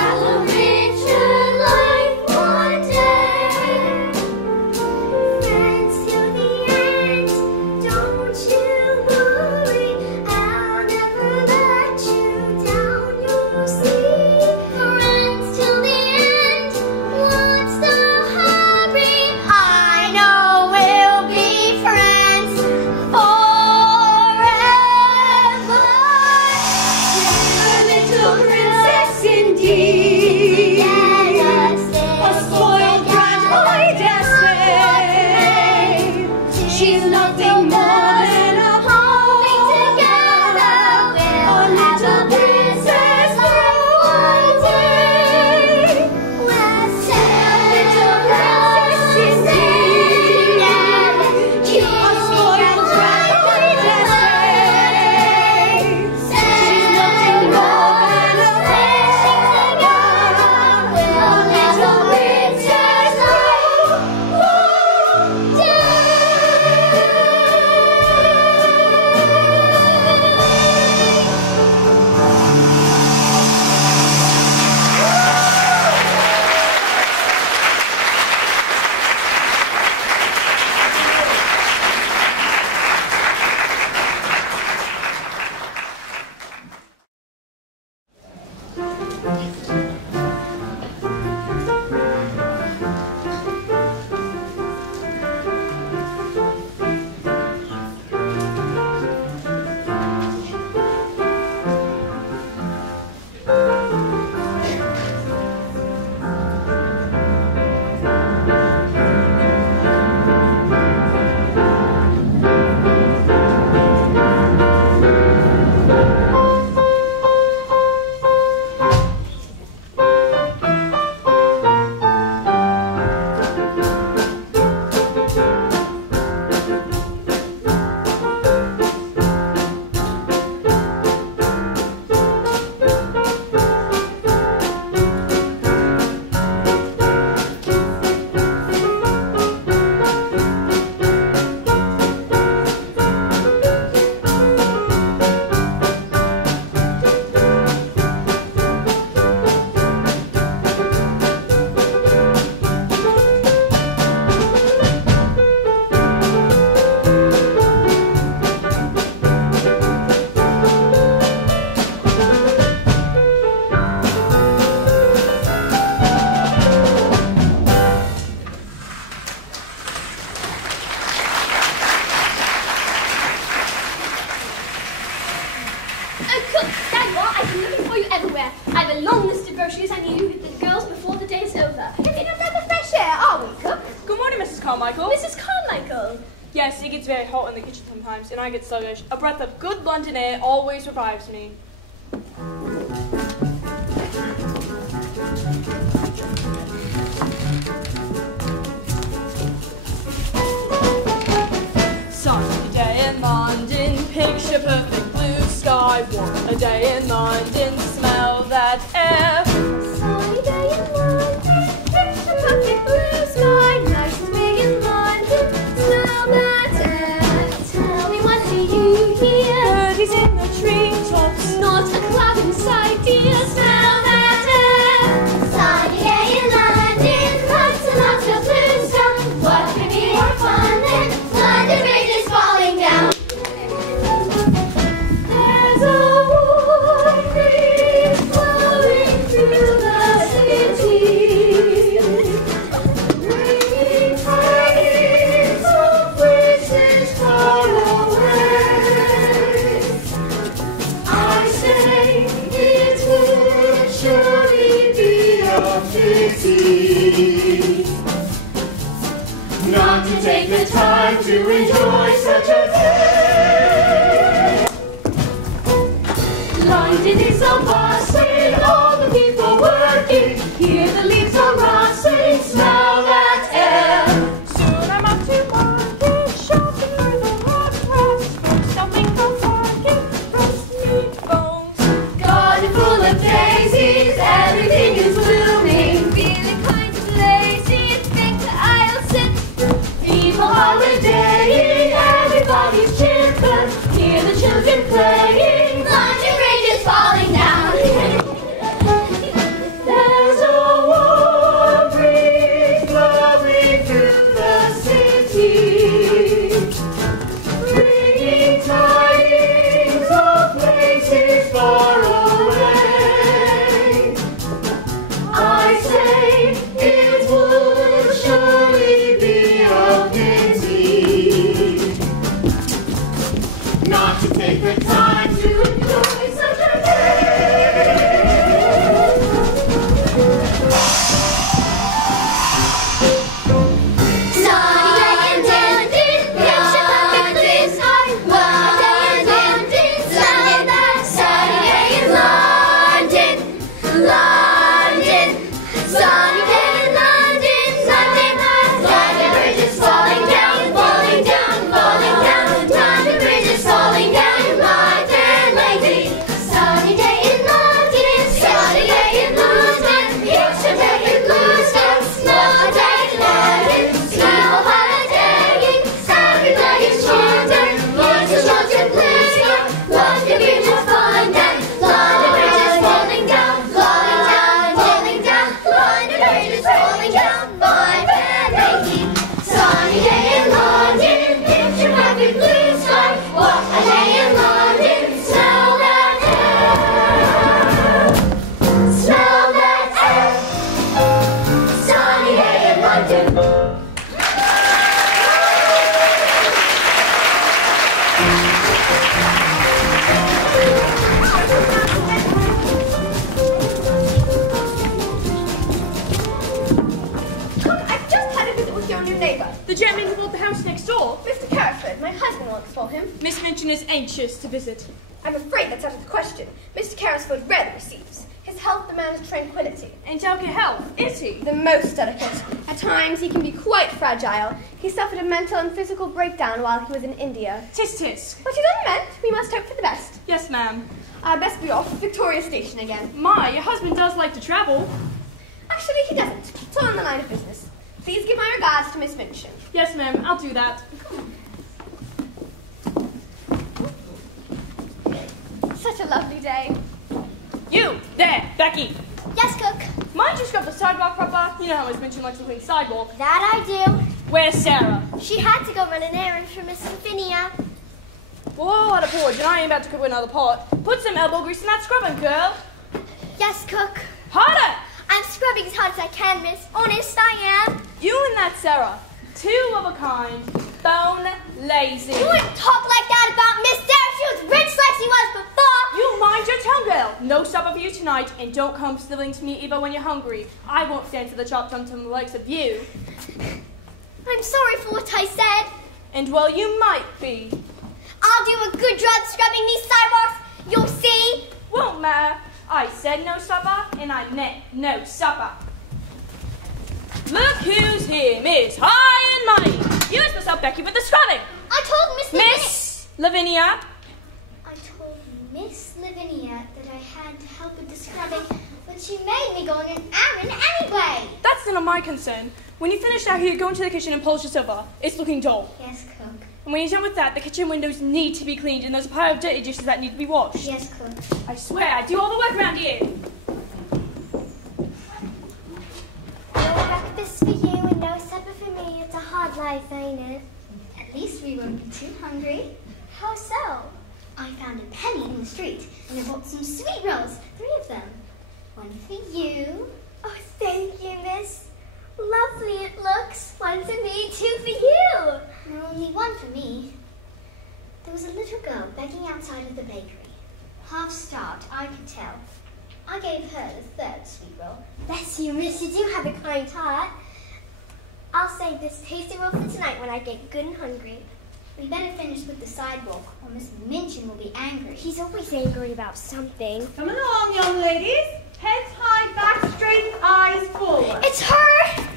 groceries. I need you with the girls before the day is over. Getting a breath of fresh air, are we, cook? Good morning, Mrs. Carmichael. Mrs. Carmichael. Yes, it gets very hot in the kitchen sometimes, and I get sluggish. A breath of good London air always revives me. Sunny day in London, picture perfect blue sky. What a day in London, smell that air. Sunny day in London, picture perfect blue sky. Nice and big in London, smell that air. Tell me, what do you hear? Birdies in the treetops, Not a cloud in sight, dear. Smell that air. Sunny day in London, lots and lots of blue sky. What could be more fun than London Bridge is falling down? There's a warm breeze blowing through the city, bringing tidings of places far away. I say it would surely be a pity not to take the time to enjoy such a day. London is so bustling, all the people working. Hear the leaves are rustling, smell that air. soon I'm up to market, shopping with a hot cross, stuffing for parking, roast meat bones. Garden full of daisies, everything is blooming. Feeling kind of lazy, think I'll sit. People holidaying, everybody's chipper. Hear the children playing. London Bridge is falling down. There's a warm breeze blowing through the city, bringing tidings of places far away. I say it would surely be a pity not to take the time to enjoy such a day. Sunny day in London, picture perfect blue sky. What a day in London, smell that. Sunny day in London, London. Sunny day in London, London. London Bridge is falling down, falling down, falling down. London Bridge is falling down, London lately. Sunny day in London, sunny day in London. Picture perfect blue sky. What a day in London, smell holidaying. Everybody's children, lots and lots of blue sky. London Bridge is falling down, London Bridge is falling down, falling down, falling down. London Bridge is falling down, London lately. Sunny day in London, picture perfect blue sky. What a day in London, smell that air. Smell that air. Sunny day in London. Cook, I've just had a visit with your new neighbour. The gentleman who bought the house next door. Mr. Carrisford, my husband works for him. Miss Minchin is anxious to visit. I'm afraid that's out of the question. Mr. Carrisford rarely receives. His health demands tranquility. In delicate health, is he? The most delicate. At times, he can be quite fragile. He suffered a mental and physical breakdown while he was in India. Tis tis. But he's on the mend. We must hope for the best. Yes, ma'am. Best be off. Victoria Station again. My, your husband does like to travel. Actually, he doesn't. It's all in the line of business. Please give my regards to Miss Minchin. Yes, ma'am, I'll do that. Such a lovely day. You, there, Becky. Yes, cook. Mind you scrub the sidewalk proper? You know how Miss Minchin likes to clean sidewalk. That I do. Where's Sarah? She had to go run an errand for Miss Lavinia. Whoa, what a porridge, and I ain't about to cook another pot. Put some elbow grease in that scrubbing, girl. Yes, cook. Harder! I'm scrubbing as hard as I can, miss. Honest, I am. You and that Sarah, two of a kind, bone lazy. You wouldn't talk like that about Miss Sarah. She was rich like she was before. You mind your tongue, girl. No supper for you tonight, and don't come sniveling to me even when you're hungry. I won't stand for the chop done to the likes of you. I'm sorry for what I said. And well, you might be. I'll do a good job scrubbing these sidewalks. You'll see. Won't matter. I said no supper, and I meant no supper. Look who's here, Miss High and Mighty. You must help Becky with the scrubbing. I told Miss Lavinia. I told Miss Lavinia that I had to help with the scrubbing, but she made me go on an errand anyway. That's none of my concern. When you finish out here, go into the kitchen and polish your silver. It's looking dull. Yes, cook. And when you're done with that, the kitchen windows need to be cleaned, and there's a pile of dirty dishes that need to be washed. Yes, cook. I swear, I do all the work around here. No breakfast for you and no supper for me. It's a hard life, ain't it? At least we won't be too hungry. How so? I found a penny in the street, and I bought some sweet rolls, 3 of them. 1 for you. Oh, thank you, miss. Lovely it looks. 1 for me, 2 for you. No, only 1 for me. There was a little girl begging outside of the bakery. Half starved, I could tell. I gave her the 3rd sweet roll. Bless you, miss. You do have a kind heart. I'll save this tasty roll for tonight when I get good and hungry. We better finish with the sidewalk, or Miss Minchin will be angry. He's always angry about something. Come along, young ladies. Heads high, back straight, eyes forward. It's her!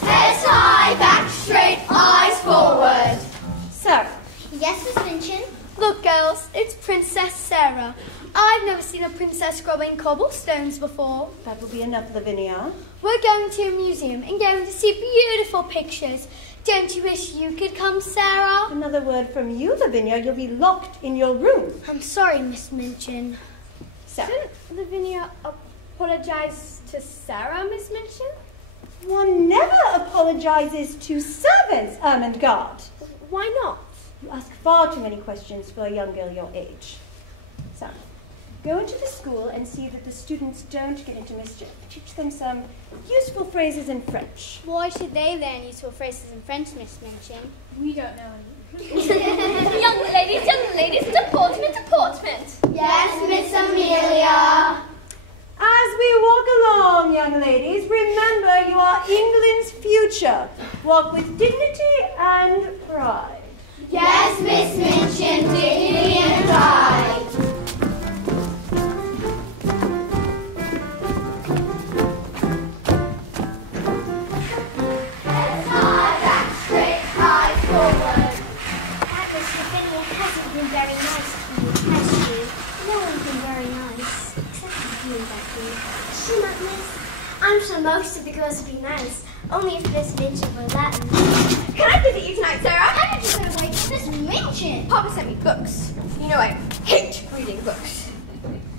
Heads high, back straight, eyes forward. Sarah. Yes, Miss Minchin? Look, girls, it's Princess Sarah. I've never seen a princess scrubbing cobblestones before. That will be enough, Lavinia. We're going to a museum and going to see beautiful pictures. Don't you wish you could come, Sarah? Another word from you, Lavinia. You'll be locked in your room. I'm sorry, Miss Minchin. Sarah. Didn't Lavinia apologize to Sarah, Miss Minchin? One never apologizes to servants, Ermengarde. Why not? You ask far too many questions for a young girl your age. So, go into the school and see that the students don't get into mischief. Teach them some useful phrases in French. Why should they learn useful phrases in French, Miss Minchin? We don't know any. Young ladies, deportment. Yes, Miss Amelia. As we walk along, young ladies, remember you are England's future. Walk with dignity and pride. Yes, Miss Minchin, dignity and pride. Heads high, back straight, eyes forward. That Miss Lavinia hasn't been very nice to you, has she? No one's been very nice, except you, Becky. She not, miss. I'm sure most of the girls would be nice, only if Miss Minchin were Latin. Can I visit you tonight, Sarah? I'm just going to wait for Miss Minchin. Papa sent me books. You know I hate reading books.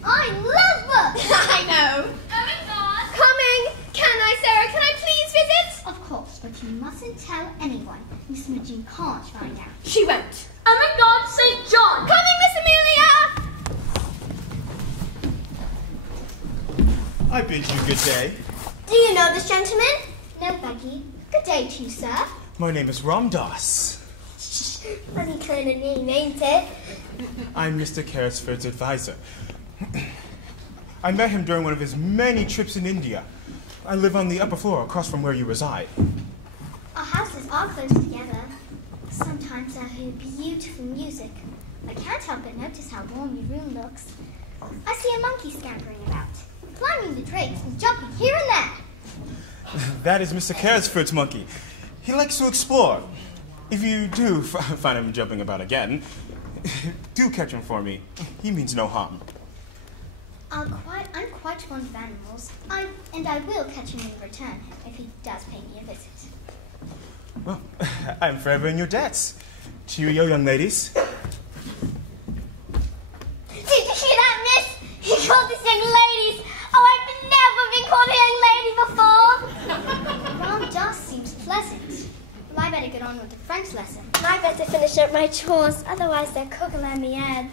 I love books. I know. Oh my God! Coming. Can I, Sarah? Can I please visit? Of course, but you mustn't tell anyone. Miss Minchin can't find out. She won't. Oh my God, St. John! Coming, Miss Amelia. I bid you good day. Do you know this gentleman? No, Becky. Good day to you, sir. My name is Ramdas. Funny kind of name, ain't it? I'm Mr. Carrisford's advisor. I met him during one of his many trips in India. I live on the upper floor across from where you reside. Our houses are close together. Sometimes I hear beautiful music. I can't help but notice how warm your room looks. I see a monkey scampering about, climbing the drapes and jumping here and there. That is Mr. Carrisford's monkey. He likes to explore. If you do find him jumping about again, do catch him for me. He means no harm. I'm quite fond of animals, and I will catch him in return if he does pay me a visit. Well, I'm forever in your debts. Cheerio, young ladies. Did you hear that, miss? He called us young ladies. Oh, I've never been called a young lady before. Ram Dass seems pleasant. Well, I better get on with the French lesson. I better finish up my chores, otherwise they'll cook around the end.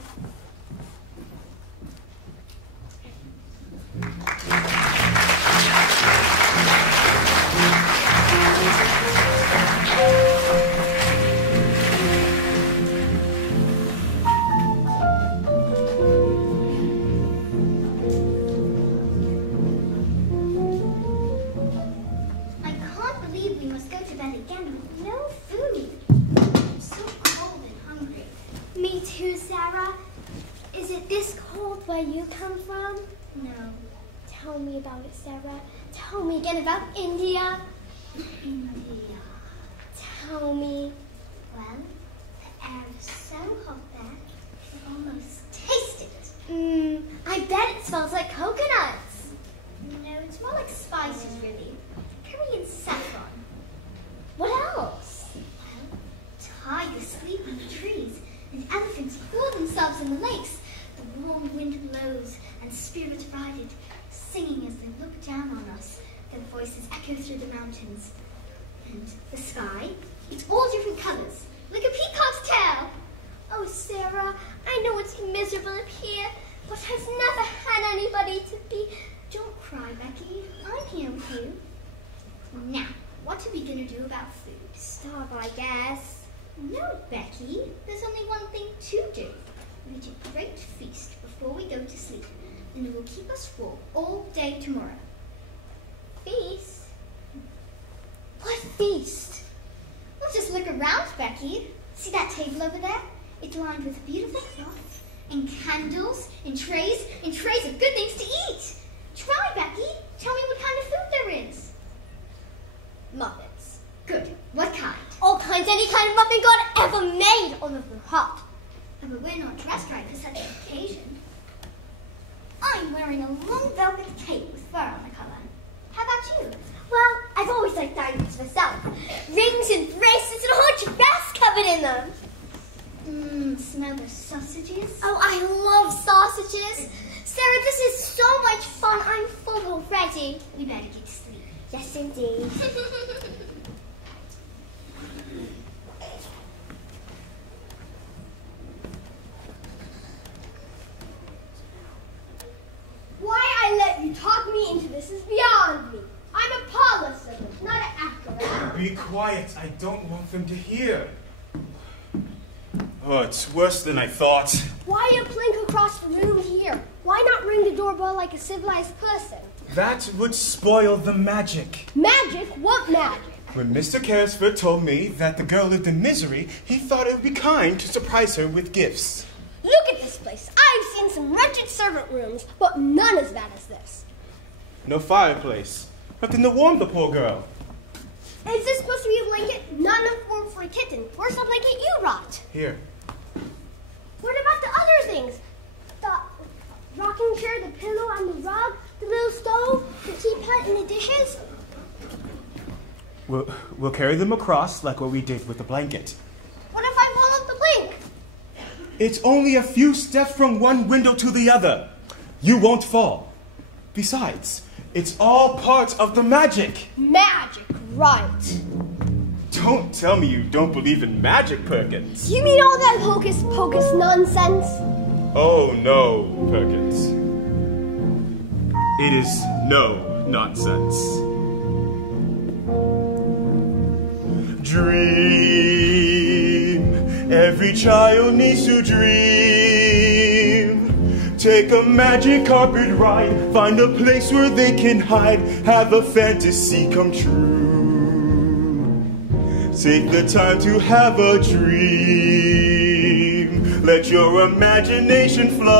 we must go to bed again with no food. I'm so cold and hungry. Me too, Sarah. Is it this cold where you come from? No. Tell me about it, Sarah. Tell me again about India. India. Tell me. Well, the air is so hot there, you can almost taste it. I bet it smells like coconuts. No, it's more like spices, really. Curry and saffron. What else? Well, tigers sleep in the trees, and elephants cool themselves in the lakes. The warm wind blows, and spirits ride it, singing as they look down on us. Their voices echo through the mountains. And the sky, it's all different colors, like a peacock's tail. Oh, Sarah, I know it's miserable up here, but I've never had anybody to be... Don't cry, Becky. I'm here with you. Now, what are we going to do about food? Starve, I guess. No, Becky. There's only one thing to do. We eat a great feast before we go to sleep, and it will keep us full all day tomorrow. Feast? What feast? Well, just look around, Becky. See that table over there? It's lined with beautiful cloth, and candles, and trays of good things to eat. Try, Becky. Tell me what kind of food there is. Muffins. Good. What kind? All kinds, any kind of muffin God ever made, although they're hot. Oh, but we're not dressed right for such an occasion. I'm wearing a long velvet cape with fur on the collar. How about you? Well, I've always liked diamonds myself. Rings and bracelets and a whole dress covered in them. Smell the sausages? Oh, I love sausages. Sarah, this is so much fun. I'm full already. We better get to sleep. Yes, indeed. Why I let you talk me into this is beyond me. I'm a parlor servant, not an actor. Be quiet. I don't want them to hear. Oh, it's worse than I thought. Why a plink across the room here? Why not ring the doorbell like a civilized person? That would spoil the magic. Magic? What magic? When Mr. Carrisford told me that the girl lived in misery, he thought it would be kind to surprise her with gifts. Look at this place. I've seen some wretched servant rooms, but none as bad as this. No fireplace. Nothing to warm the poor girl. Is this supposed to be a blanket? Not enough warm for a kitten. Where's the blanket you brought? Here. What about the other things? The rocking chair, the pillow, and the rug, the little stove, the teapot, and the dishes? We'll carry them across like what we did with the blanket. What if I pull up the blink? It's only a few steps from one window to the other. You won't fall. Besides, it's all part of the magic. Magic, right. Don't tell me you don't believe in magic, Perkins. You mean all that hocus pocus nonsense? Oh, no, Perkins. It is no nonsense. Dream. Every child needs to dream. Take a magic carpet ride. Find a place where they can hide. Have a fantasy come true. Take the time to have a dream. Let your imagination fly.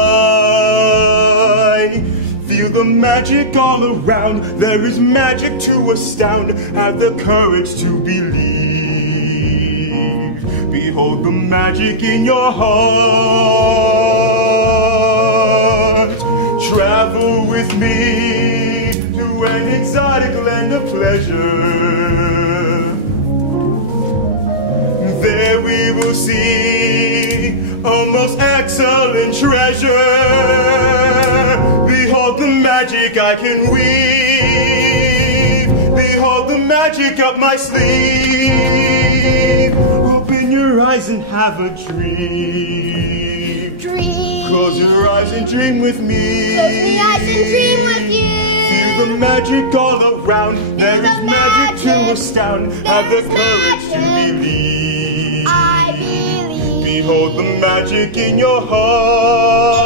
Feel the magic all around. There is magic to astound. Have the courage to believe. Behold the magic in your heart. Travel with me to an exotic land of pleasure. There we will see a most excellent treasure. Behold the magic I can weave. Behold the magic up my sleeve. Open your eyes and have a dream. Dream. Close your eyes and dream with me. Close my eyes and dream with you. Feel the magic all around. There is magic to astound. Have the courage to believe. Behold the magic in your heart.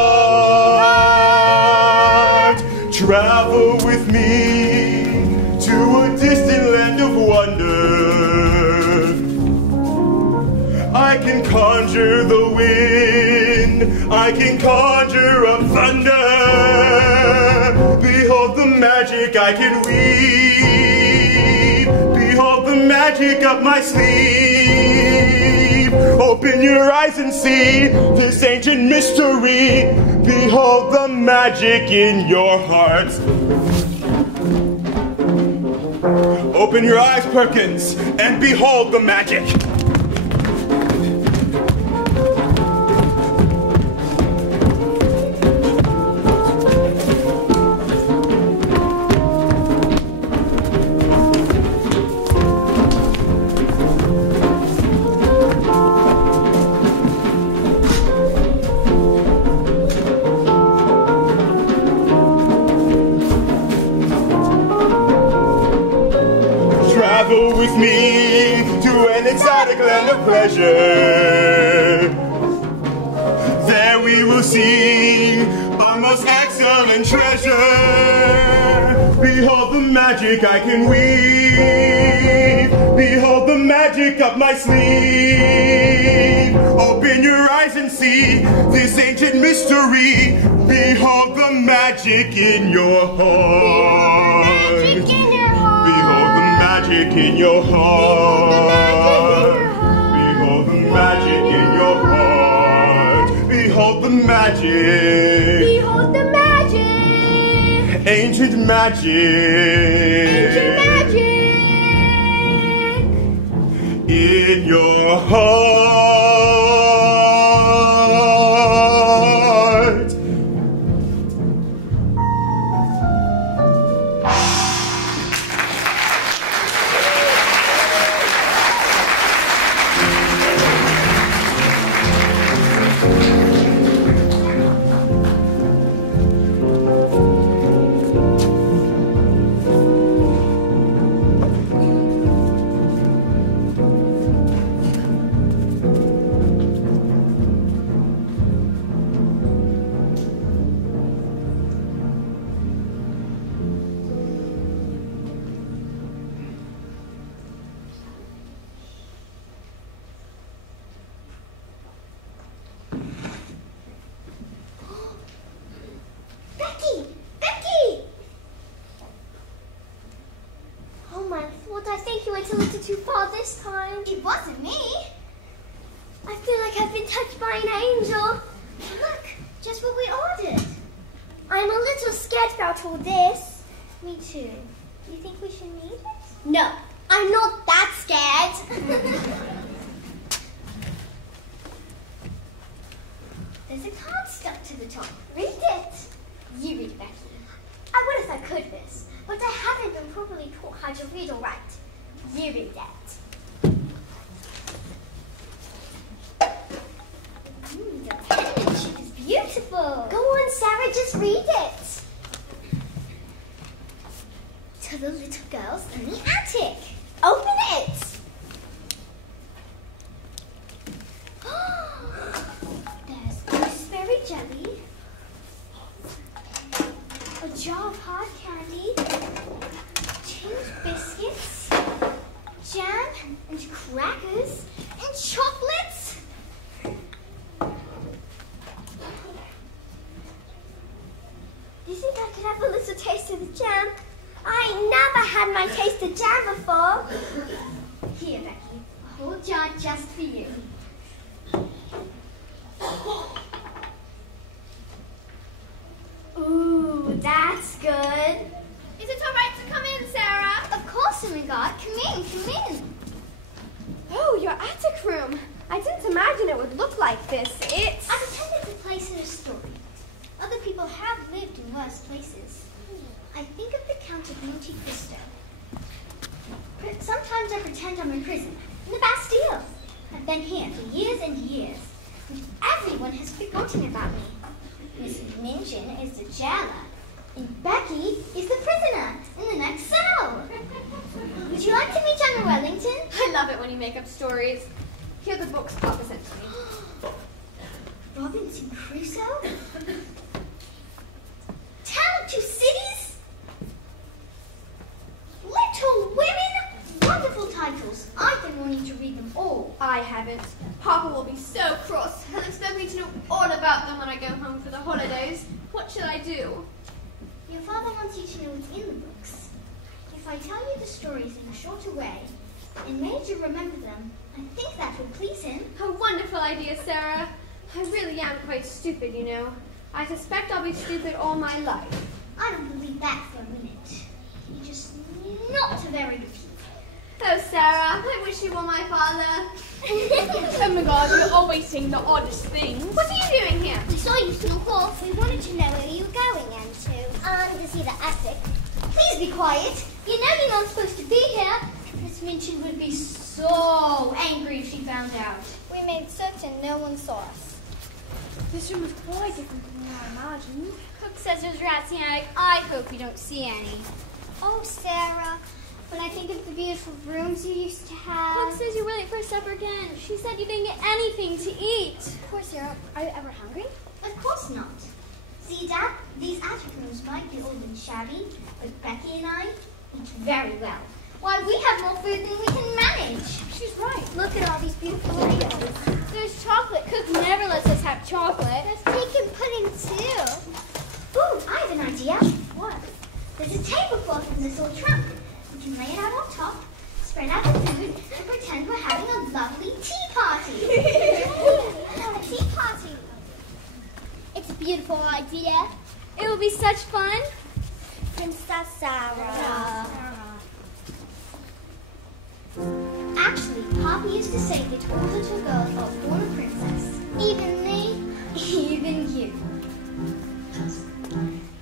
Travel with me to a distant land of wonder. thunder. I can conjure the wind, I can conjure up thunder. Behold the magic I can weave, behold the magic up my sleeve. Open your eyes and see this ancient mystery. Behold the magic in your heart. Open your eyes, Perkins, and behold the magic. Travel with me to an exotic land of pleasure. There we will see a most excellent treasure. Behold the magic I can weave, behold the magic up my sleeve. Open your eyes and see this ancient mystery. Behold the magic in your heart. Magic in your heart. Behold the magic in your heart. Behold the magic. Behold the magic. Ancient magic. Ancient magic. In your heart. It wasn't me. I feel like I've been touched by an angel. Look, just what we ordered. I'm a little scared about all this. Me too. Do you think we should need it? No, I'm not that scared. There's a card stuck to the top. Read it. You read it, Becky. I would if I could, miss, but I haven't been properly taught how to read or write. You read that. The penmanship is beautiful. Go on, Sarah, just read it. To the little girls in the attic. Open it. There's gooseberry jelly, a jar of hard candy, tinned biscuits, jam and crackers and chocolates. Do you think I could have a little taste of the jam? I never had my taste of jam before. Here, Becky, a whole jar just for you. Ooh, that's good. Is it all right to come in, Sarah? Of course, Amigot. Come in, come in. Oh, your attic room. I didn't imagine it would look like this. It's... I've attended the place in a story. Other people have lived in worse places. I think of the Count of Monte Cristo. Sometimes I pretend I'm in prison, in the Bastille. I've been here for years and years, and everyone has forgotten about me. Miss Minchin is the jailer, and Becky is the prisoner in the next cell. Would you like to meet General Wellington? I love it when you make up stories. Here are the books Papa sent to me. Robinson Crusoe? Tale of Two Cities? Little Women? What? wonderful titles. I've been wanting to read them all. I haven't. Papa will be so cross. He'll expect me to know all about them when I go home for the holidays. What should I do? Your father wants you to know what's in the books. If I tell you the stories in a shorter way and made you remember them, I think that will please him. A wonderful idea, Sarah. I really am quite stupid, you know. I suspect I'll be stupid all my life. I don't believe that for a minute. You're just not a very good teacher. Oh, Sarah, I wish you were my father. Oh my god, you're always saying the oddest things. What are you doing here? We saw you snuck off. We wanted to know where you were going, Anne, to see the attic. Please be quiet. You know you're not supposed to be here. Miss Minchin would be so angry if she found out. We made certain no one saw us. This room is quite different from what I imagined. Cook says there's rats in the attic. I hope we don't see any. Oh, Sarah, when I think of the beautiful rooms you used to have. Cook says you're late for supper again. She said you didn't get anything to eat. Of course, Sarah. Are you ever hungry? Of course not. See, Dad, these attic rooms might be old and shabby, but Becky and I eat very well. Why, we have more food than we can manage. She's right. Look at all these beautiful items. There's chocolate. Cook never lets us have chocolate. There's cake and pudding, too. Ooh, I have an idea. What? There's a tablecloth in this old trunk. We can lay it out on top, spread out the food, and pretend we're having a lovely tea party. A tea party. It's a beautiful idea. It will be such fun. Princess Sarah. Actually, Papa used to say that all little girls are born a princess. Even me, even you.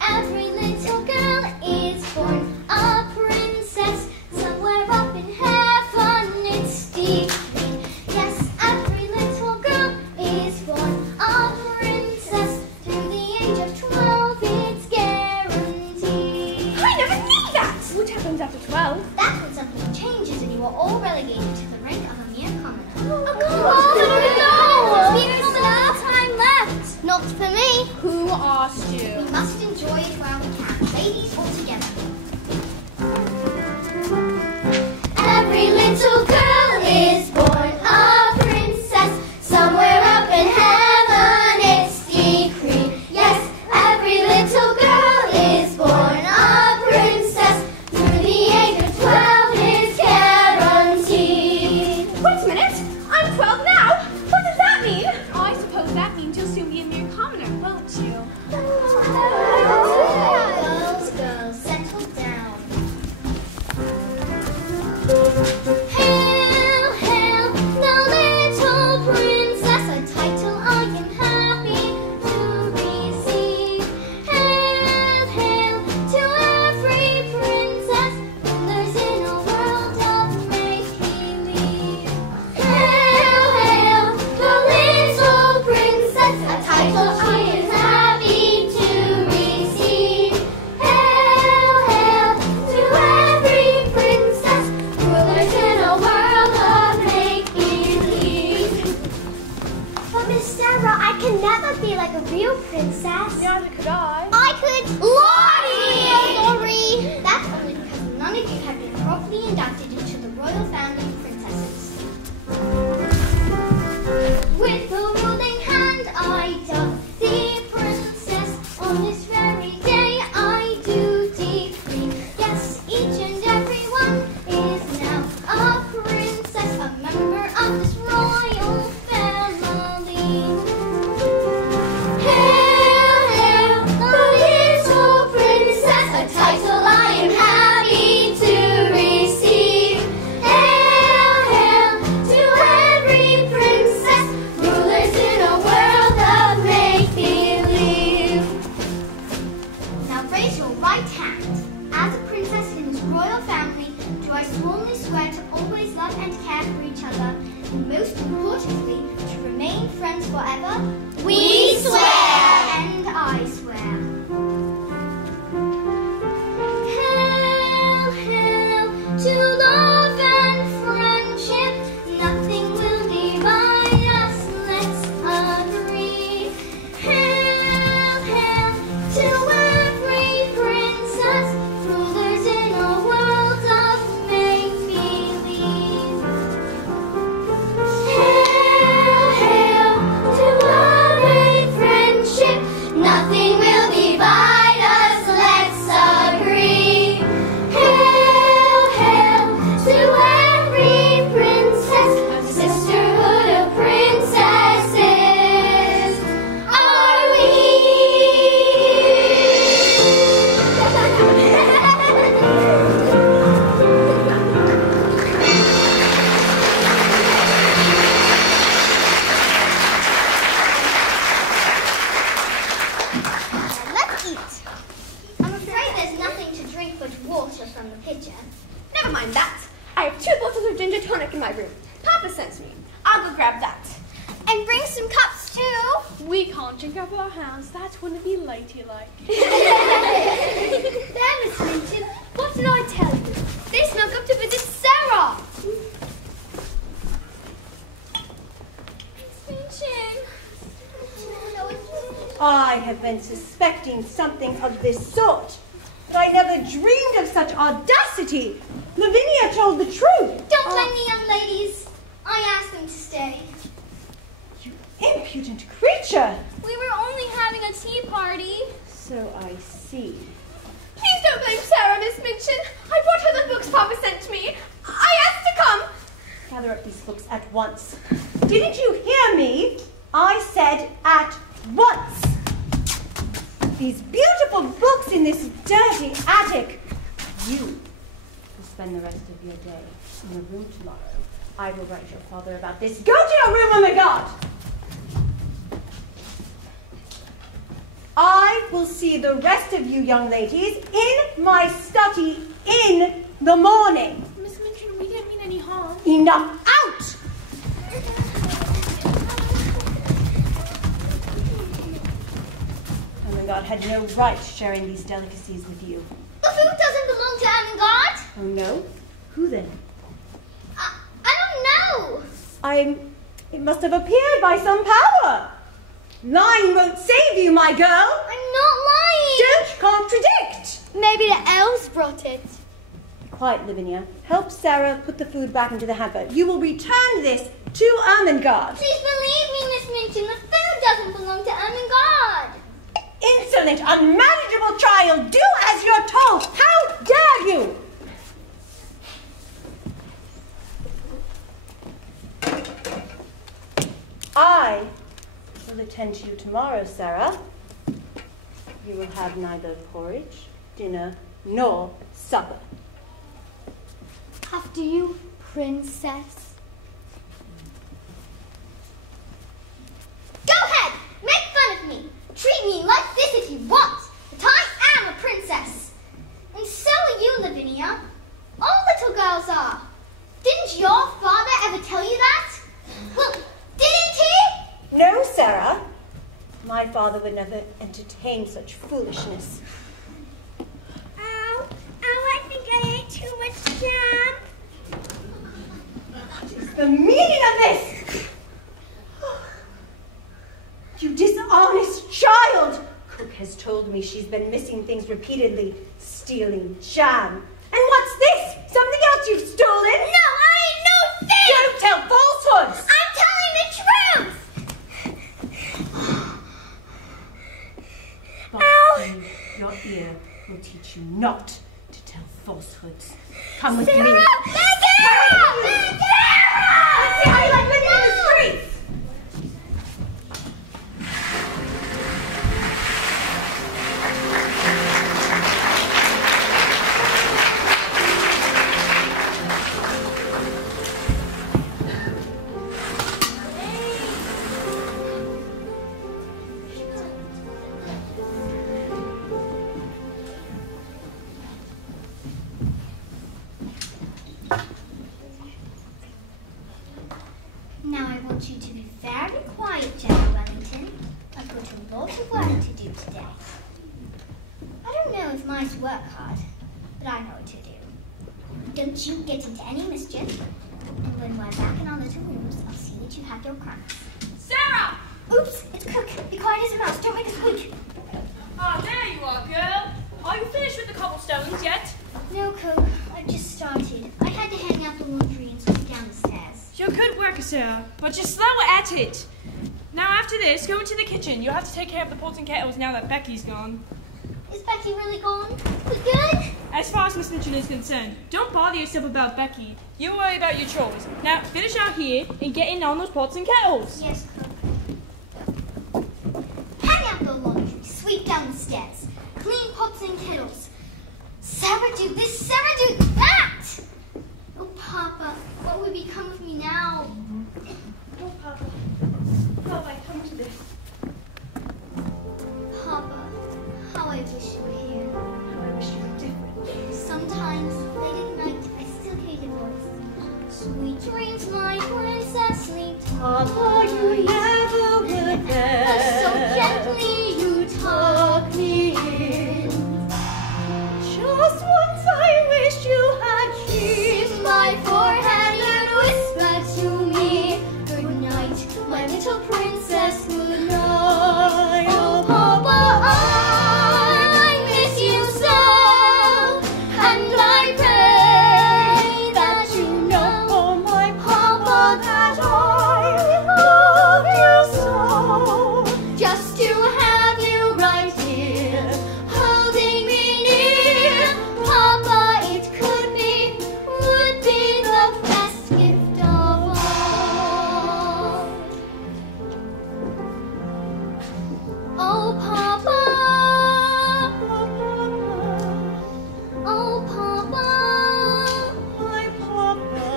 Every little girl is born a princess. Somewhere up in heaven it's decreed. Yes, every little girl is born a princess. To the age of 12 it's guaranteed. I never knew that. What happens after 12? That's when something changes and you are all relegated to the rank of a mere commoner. Oh, come on, no! There's no time left. Not for me. Who asked you? We must enjoy it while we can. Ladies all together. Every little girl is born a princess. Somewhere up in heaven it's decreed. Yes, every little girl is born a princess. Through the age of 12 is guaranteed. Wait a minute. I'm 12 now. What does that mean? I suppose that means you'll soon be a mere commoner, won't you? Girls, settle down. Hail, hail, the little princess, a title I am happy to receive. Hail, hail, to every princess who lives in a world of make-believe. Hail, hail, the little princess, a title I am happy to receive. Hail, hail, to every princess who lives in a world of make-believe. But Miss Sarah, I can never be like a real princess. Neither could I. I could. Lottie! Sorry. That's only because none of you have been properly inducted into the royal family of princesses. With a ruling hand, I dub thee princess. On this very day, I do decree. Yes, each and every one is now a princess, a member of this royal family. Hail, hail, the little princess, a title I am happy to receive. Hail, hail, to every princess who lives in a world of make-believe. Now raise your right hand. As a princess in this royal family, do I solemnly swear to always love and care for each other, and most importantly, to remain friends forever? We swear! And I swear. Hail, hail, to love and friendship, nothing will divide us, let's agree. Hail, hail, to every princess who lives in a world of make-believe. Papa sent me. I'll go grab that. And bring some cups too. We can't drink out of our hands. That's when it be ladylike. There, Miss Minchin, what did I tell you? They snuck up to visit Sarah. Miss Minchin. I have been suspecting something of this sort, but I never dreamed of such audacity. Lavinia told the truth. Don't blame the young ladies. I asked them to stay. You impudent creature. We were only having a tea party. So I see. Please don't blame Sarah, Miss Minchin. I brought her the books Papa sent me. I asked to come. Gather up these books at once. Didn't you hear me? I said at once. These beautiful books in this dirty attic. You will spend the rest of your day in the room tomorrow. I will write your father about this. Go to your room, woman God! I will see the rest of you young ladies in my study in the morning. Miss Minchin, we didn't mean any harm. Enough! Out! Ermengarde had no right sharing these delicacies with you. The food doesn't belong to Ermengarde. Oh no? Who then? I don't know. It must have appeared by some power. Lying won't save you, my girl. I'm not lying. Don't contradict. Maybe the elves brought it. Quiet, Lavinia. Help Sarah put the food back into the hamper. You will return this to Ermengarde. Please believe me, Miss Minchin. The food doesn't belong to Ermengarde. Insolent, unmanageable child. Do as you're told. How dare you? I will attend to you tomorrow, Sarah. You will have neither porridge, dinner, nor supper. After you, princess. Go ahead, make fun of me. Treat me like this if you want, but I am a princess. And so are you, Lavinia. All little girls are. Didn't your father ever tell you that? Well, didn't he? No, Sarah. My father would never entertain such foolishness. Ow, I think I ate too much jam. What is the meaning of this? You dishonest child! Cook has told me she's been missing things repeatedly, stealing jam. And what's this? Something else you've stolen? No, I ain't no thief! Don't tell falsehoods! I'm telling the truth! Boxing your ear will teach you not to tell falsehoods. Come with me. Sarah! Sarah! Let's see how you like living in the streets! Now I want you to be very quiet, General Wellington. I've got a lot of work to do today. I don't know if mice work hard, but I know what to do. Don't you get into any mischief, and when we're back in our little rooms, I'll see that you have your crumbs. Sarah! Oops, it's Cook. Be quiet as a mouse. Don't make a squeak. Ah, there you are, girl. Are you finished with the cobblestones yet? No, Cook. I've just started. I had to hang out the laundry and sweep down the stairs. You're a good worker, Sarah, but you're slow at it. Now, after this, go into the kitchen. You'll have to take care of the pots and kettles now that Becky's gone. Is Becky really gone? We good? As far as Miss Minchin is concerned, don't bother yourself about Becky. You worry about your chores. Now, finish out here and get in on those pots and kettles. Yes, Cook. Hang out the laundry, sweep down the stairs, clean pots and kettles. Sarah do this, Sarah do that! Oh, Papa, what would become of me now? Oh, Papa. How have I come to this? Papa, how I wish you were here. How I wish you were different. Sometimes, late at night, I still hear your voice. Sweet dreams, my Papa, you never were there. So gently you tuck me in. Just once I wish you had kissed My forehead and whisper to me, good night, my little princess, good night. Oh, Papa, I miss you so, and I pray that you know, oh my Papa, that I love you so. just to have you right here, holding me near, Papa, it would be the best gift of all. Oh, Papa, oh, Papa, My Papa.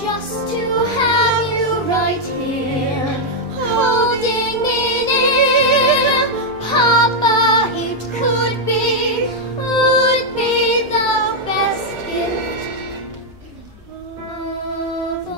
just to have you right here, holding me near, Papa, it would be the best gift of all.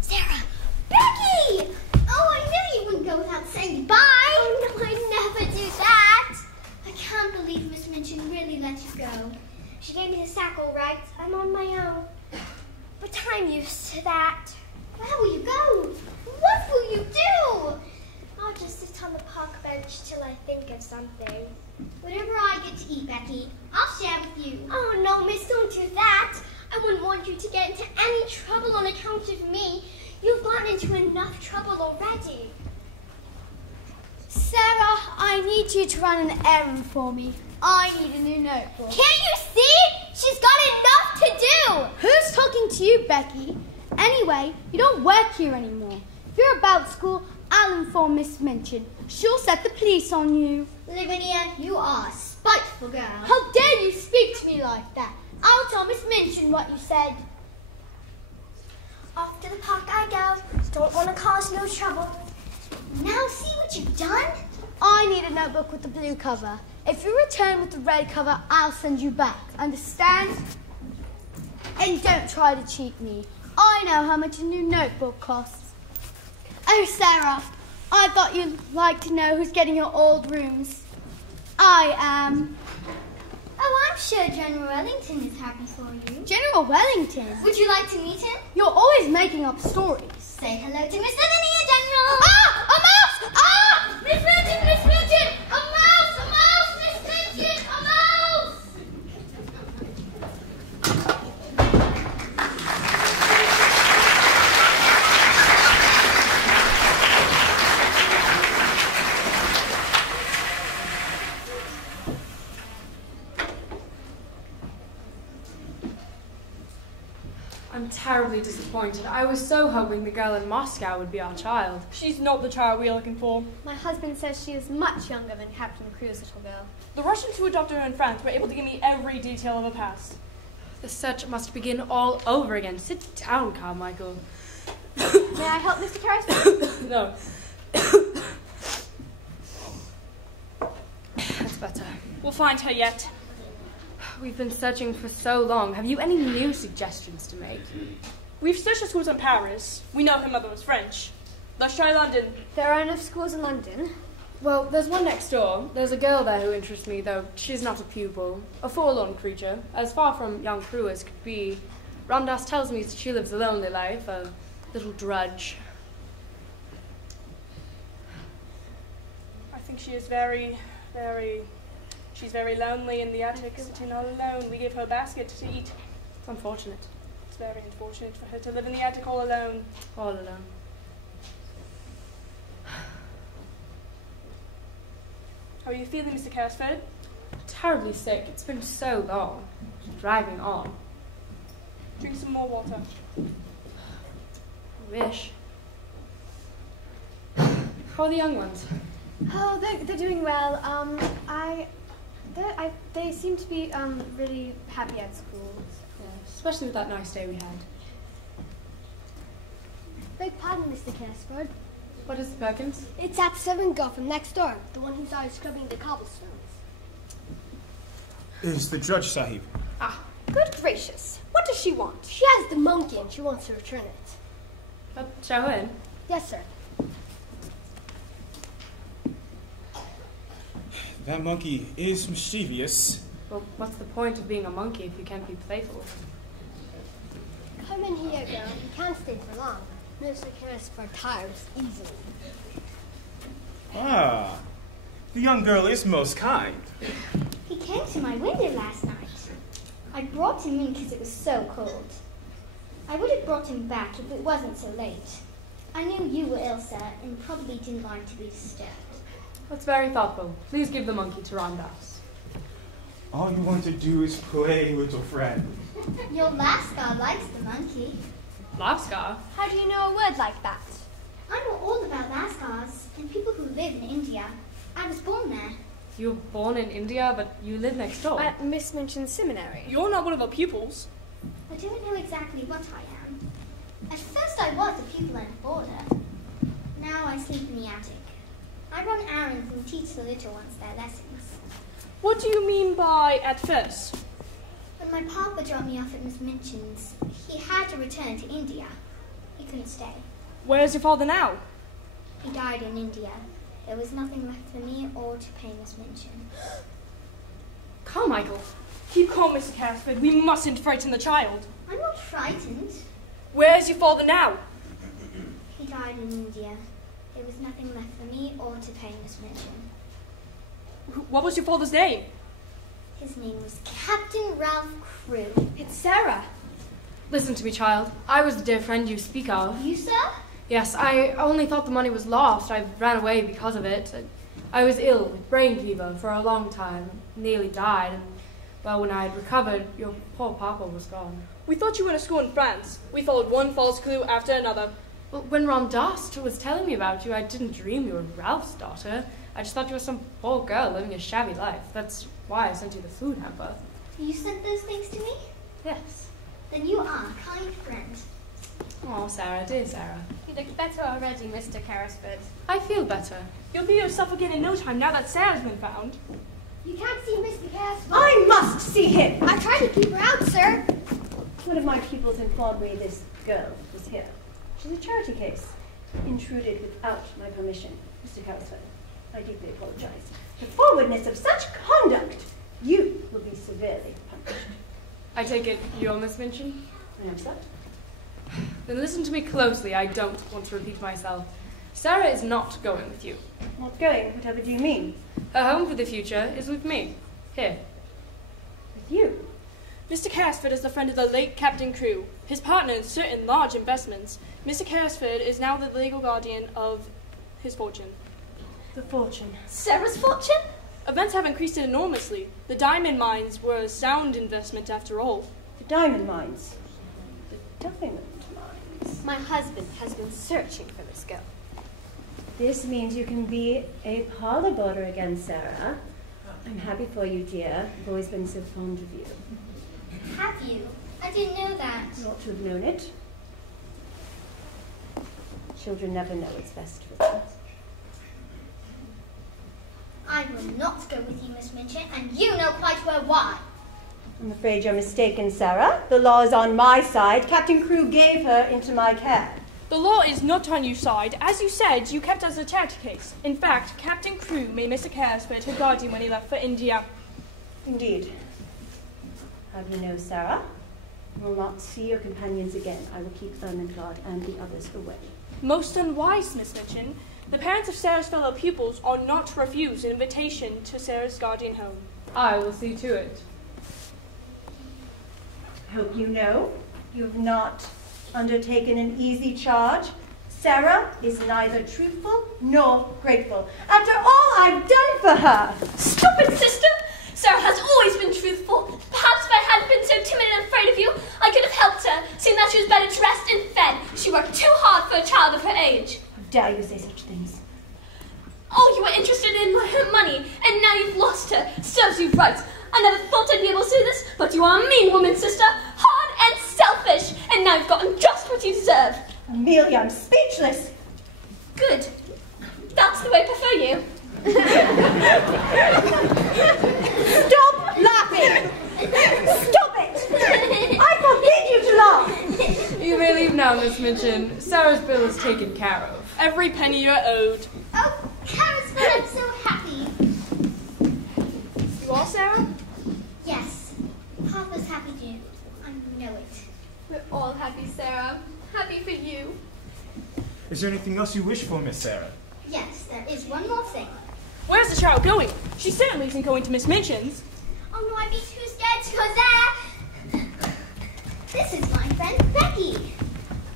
Sarah! Becky! Oh, I knew you wouldn't go without saying goodbye. Oh, no, I'd never do that. I can't believe Miss Minchin really let you go. She gave me the sack all right. I'm on my own. But I'm used to that. Where will you go? What will you do? I'll just sit on the park bench till I think of something. Whatever I get to eat, Becky, I'll share with you. Oh, no, miss, don't do that. I wouldn't want you to get into any trouble on account of me. You've gotten into enough trouble already. Sarah, I need you to run an errand for me. I need a new notebook. Can't you see? She's got enough to do. Who's talking to you, Becky? Anyway, you don't work here anymore. If you're about school, I'll inform Miss Minchin. She'll set the police on you. Lavinia, you are a spiteful girl. How dare you speak to me like that? I'll tell Miss Minchin what you said. Off to the park I go. Don't want to cause no trouble. Now see what you've done? I need a notebook with the blue cover. If you return with the red cover, I'll send you back. Understand? And don't try to cheat me. I know how much a new notebook costs. Oh, Sarah, I thought you'd like to know who's getting your old rooms. I am. Oh, I'm sure General Wellington is happy for you. General Wellington? Would you like to meet him? You're always making up stories. Say hello to Miss Lavinia, General. Ah! A mouse! Ah! Miss Minchin! Miss Minchin! A mouse! A mouse! Miss Minchin! A mouse! I'm terribly disappointed. I was so hoping the girl in Moscow would be our child. She's not the child we are looking for. My husband says she is much younger than Captain Crewe's little girl. The Russians who adopted her in France were able to give me every detail of her past. The search must begin all over again. Sit down, Carmichael. May I help, Mr. Carrisford? No. That's better. We'll find her yet. We've been searching for so long. Have you any new suggestions to make? We've searched the schools in Paris. We know her mother was French. Let's try London. There are enough schools in London. Well, there's one next door. There's a girl there who interests me, though she's not a pupil. A forlorn creature, as far from young Crewe as could be. Ramdas tells me she lives a lonely life, a little drudge. I think she is she's very lonely in the attic, sitting all alone. We give her a basket to eat. It's unfortunate. It's very unfortunate for her to live in the attic all alone. All alone. How are you feeling, Mr. Carrisford? Terribly sick. It's been so long. Driving on. Drink some more water. Wish. How are the young ones? Oh, they're doing well. They seem to be really happy at school. Yeah, especially with that nice day we had. Beg pardon, Mr. Casford. What is it, Perkins? It's that servant girl from next door, the one who's always scrubbing the cobblestones. Is the judge, Sahib? Ah, good gracious. What does she want? She has the monkey and she wants to return it. Shall we in? Yes, sir. That monkey is mischievous. Well, what's the point of being a monkey if you can't be playful? Come in here, girl. You can't stay for long. Mr. Casford tires easily. Ah, the young girl is most kind. He came to my window last night. I brought him in because it was so cold. I would have brought him back if it wasn't so late. I knew you were ill, sir, and probably didn't want to be disturbed. That's very thoughtful. Please give the monkey to Ramdas. All you want to do is play, little friend. Your Lascar likes the monkey. Lascar? How do you know a word like that? I know all about Lascars and people who live in India. I was born there. You were born in India, but you live next door. At Miss Minchin's seminary. You're not one of her pupils. I don't know exactly what I am. At first I was a pupil and a boarder. Now I sleep in the attic. I run errands and teach the little ones their lessons. What do you mean by at first? When my papa dropped me off at Miss Minchin's, he had to return to India. He couldn't stay. Where's your father now? He died in India. There was nothing left for me or to pay Miss Minchin. Carmichael, keep calm, Mr. Casford. We mustn't frighten the child. I'm not frightened. Where's your father now? He died in India. There was nothing left for me or to pay Miss Minchin. What was your father's name? His name was Captain Ralph Crewe. It's Sarah. Listen to me, child. I was the dear friend you speak of. You, sir? Yes, I only thought the money was lost. I ran away because of it. I was ill with brain fever for a long time, nearly died, and, well, when I had recovered, your poor papa was gone. We thought you went to school in France. We followed one false clue after another. Well, when Ram Dass was telling me about you, I didn't dream you were Ralph's daughter. I just thought you were some poor girl living a shabby life. That's why I sent you the food hamper. You sent those things to me? Yes. Then you are a kind friend. Oh, Sarah, dear Sarah. You look better already, Mr. Carrisford. I feel better. You'll be yourself again in no time now that Sarah's been found. You can't see Mr. Casford. I must see him! I tried to keep her out, sir. One of my pupils informed me this girl was here. She's a charity case. Intruded without my permission. Mr. Carrisford, I deeply apologize. The forwardness of such conduct, you will be severely punished. I take it you're Miss Minchin? I am, sir. Then listen to me closely. I don't want to repeat myself. Sarah is not going with you. Not going, whatever do you mean? Her home for the future is with me. Here. With you? Mr. Carrisford is the friend of the late Captain Crewe, his partner in certain large investments. Mr. Carrisford is now the legal guardian of his fortune. The fortune. Sarah's fortune? Events have increased it enormously. The diamond mines were a sound investment after all. The diamond mines. The diamond mines. My husband has been searching for this girl. This means you can be a parlor boarder again, Sarah. I'm happy for you, dear. I've always been so fond of you. Have you? I didn't know that. You ought to have known it. Children never know what's best for them. I will not go with you, Miss Minchin, and you know quite well why. I'm afraid you're mistaken, Sarah. The law is on my side. Captain Crewe gave her into my care. The law is not on your side. As you said, you kept us a charity case. In fact, Captain Crewe made Mr. Carrisford her guardian when he left for India. Indeed. How do you know, Sarah? You will not see your companions again. I will keep Ermengarde and the others away. Most unwise, Miss Minchin. The parents of Sarah's fellow pupils are not to refuse an invitation to Sarah's guardian home. I will see to it. Hope you know you've not undertaken an easy charge. Sarah is neither truthful nor grateful. After all I've done for her. Stupid sister! Sarah has always been truthful. Perhaps if I hadn't been so timid and afraid of you, I could have helped her, seeing that she was better dressed and fed. She worked too hard for a child of her age. How dare you say such things? Oh, you you were interested in her money, and now you've lost her. Serves you right. I never thought I'd be able to do this, but you are a mean woman, sister. Hard and selfish. And now you've gotten just what you deserve. Amelia, I'm speechless. Good. That's the way I prefer you. Stop laughing! Stop it! I forbid you to laugh! You may leave now, Miss Minchin. Sarah's bill is taken care of. Every penny you're owed. Oh, Carrisford, I'm so happy. You all, Sarah? Yes, Papa's happy too. I know it. We're all happy, Sarah. Happy for you. Is there anything else you wish for, Miss Sarah? Yes, there is one more thing. Where's the child going? She certainly isn't going to Miss Minchin's. Oh no, I'd be too scared to go there. This is my friend Becky.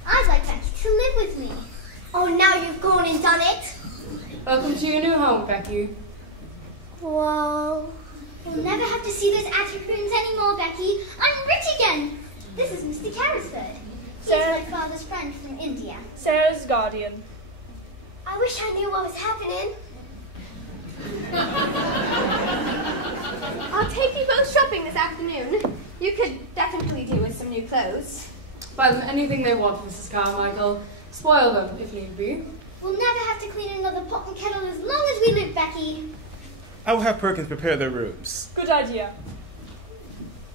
I'd like Becky to live with me. Oh, now you've gone and done it. Welcome to your new home, Becky. Whoa. We'll never have to see those attic rooms anymore, Becky. I'm rich again. This is Mr. Carrisford. He's my father's friend from India. Sarah's guardian. I wish I knew what was happening. I'll take you both shopping this afternoon. You could definitely do with some new clothes. Buy them anything they want, Mrs. Carmichael. Spoil them, if need be. We'll never have to clean another pot and kettle as long as we live, Becky. I will have Perkins prepare their rooms. Good idea.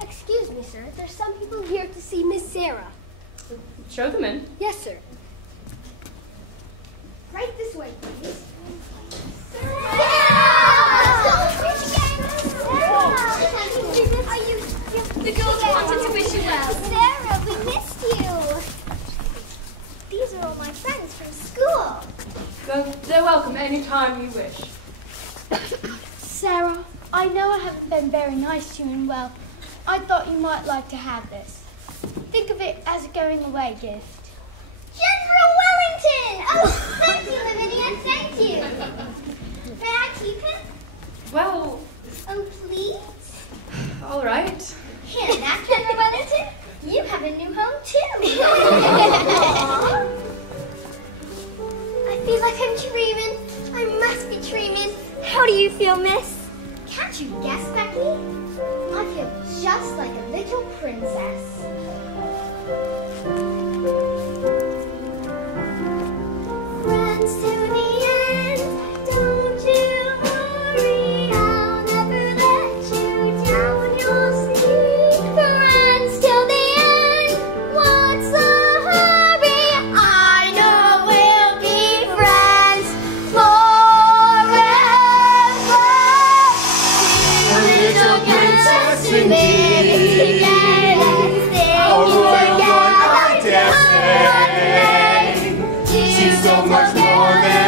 Excuse me, sir. There's some people here to see Miss Sarah. Show them in. Yes, sir. Right this way, please. The girls wanted to wish you well. Sarah, we missed you. These are all my friends from school. They're welcome any time you wish. Sarah, I know I haven't been very nice to you, and well, I thought you might like to have this. Think of it as a going away gift. General Wellington! Oh, thank you, Lavinia, thank you. May I keep him? Well, Oh, please? all right. Hear that, General Wellington? You have a new home, too. Aww. I feel like I'm dreaming. I must be dreaming. How do you feel, miss? Can't you guess, Becky? I feel just like a little princess. Friends to the end, don't you worry, I'll never let you down, you'll see. Friends till the end, what's the hurry? I know we'll be friends forever. A little princess indeed, Oh, what I dare say. She's so much more than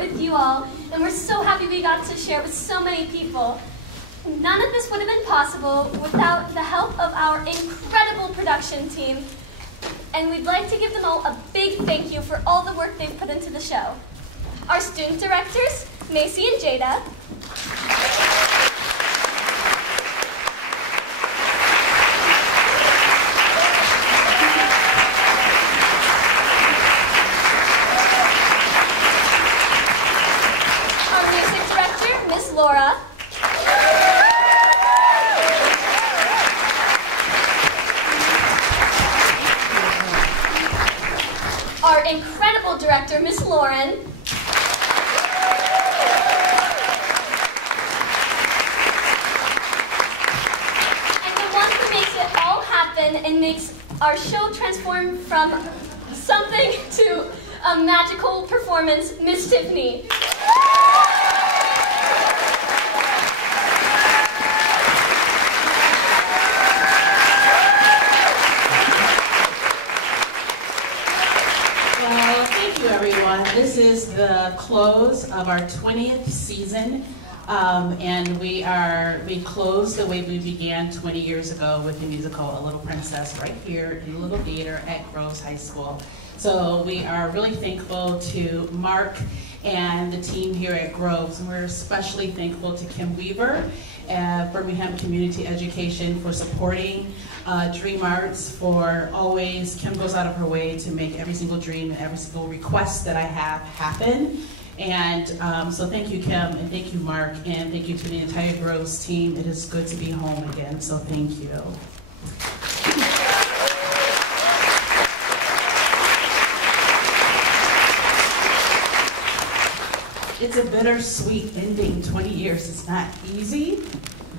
with you all, and we're so happy we got to share with so many people. None of this would have been possible without the help of our incredible production team, and we'd like to give them all a big thank you for all the work they've put into the show. Our student directors, Macy and Jada. Our music director, Miss Laura. Our incredible director, Miss Lauren. And makes our show transform from something to a magical performance, Miss Tiffany. Well, thank you everyone. This is the close of our 20th season. And we closed the way we began 20 years ago with the musical A Little Princess right here in the Little Theater at Groves High School. So we are really thankful to Mark and the team here at Groves, and we're especially thankful to Kim Weaver at Birmingham Community Education for supporting Dream Arts, for always, Kim goes out of her way to make every single dream and every single request that I have happen. And so thank you, Kim, and thank you, Mark, and thank you to the entire Groves team. It is good to be home again, so thank you. It's a bittersweet ending. 20 years is not easy,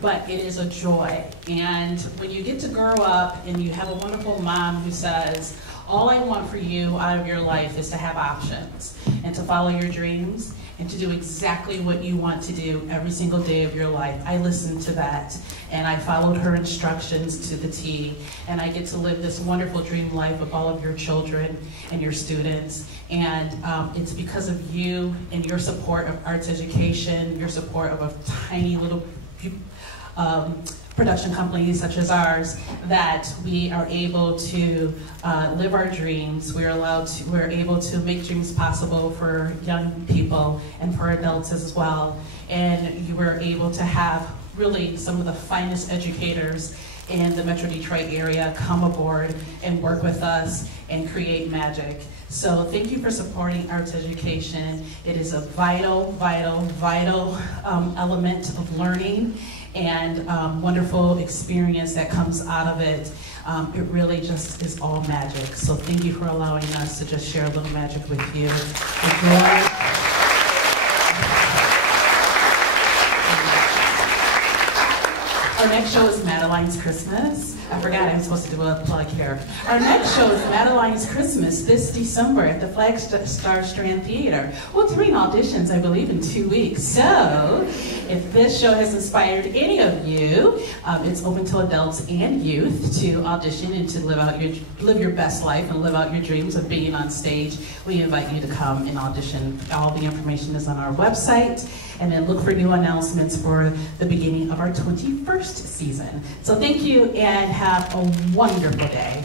but it is a joy. And when you get to grow up and you have a wonderful mom who says, all I want for you out of your life is to have options and to follow your dreams and to do exactly what you want to do every single day of your life. I listened to that and I followed her instructions to the T, and I get to live this wonderful dream life with all of your children and your students. And it's because of you and your support of arts education, your support of a tiny little production companies such as ours, that we are able to live our dreams. We're able to make dreams possible for young people and for adults as well. And you were able to have really some of the finest educators in the Metro Detroit area come aboard and work with us and create magic. So thank you for supporting arts education. It is a vital, vital, vital element of learning and wonderful experience that comes out of it. It really just is all magic. So thank you for allowing us to just share a little magic with you. Our next show is Madeline's Christmas. I forgot I was supposed to do a plug here. Our next show is Madeline's Christmas this December at the Flagstar Strand Theater. We're doing auditions, I believe, in 2 weeks. So if this show has inspired any of you, it's open to adults and youth to audition and to live your best life and live out your dreams of being on stage. We invite you to come and audition. All the information is on our website. And then look for new announcements for the beginning of our 21st season. So thank you and have a wonderful day.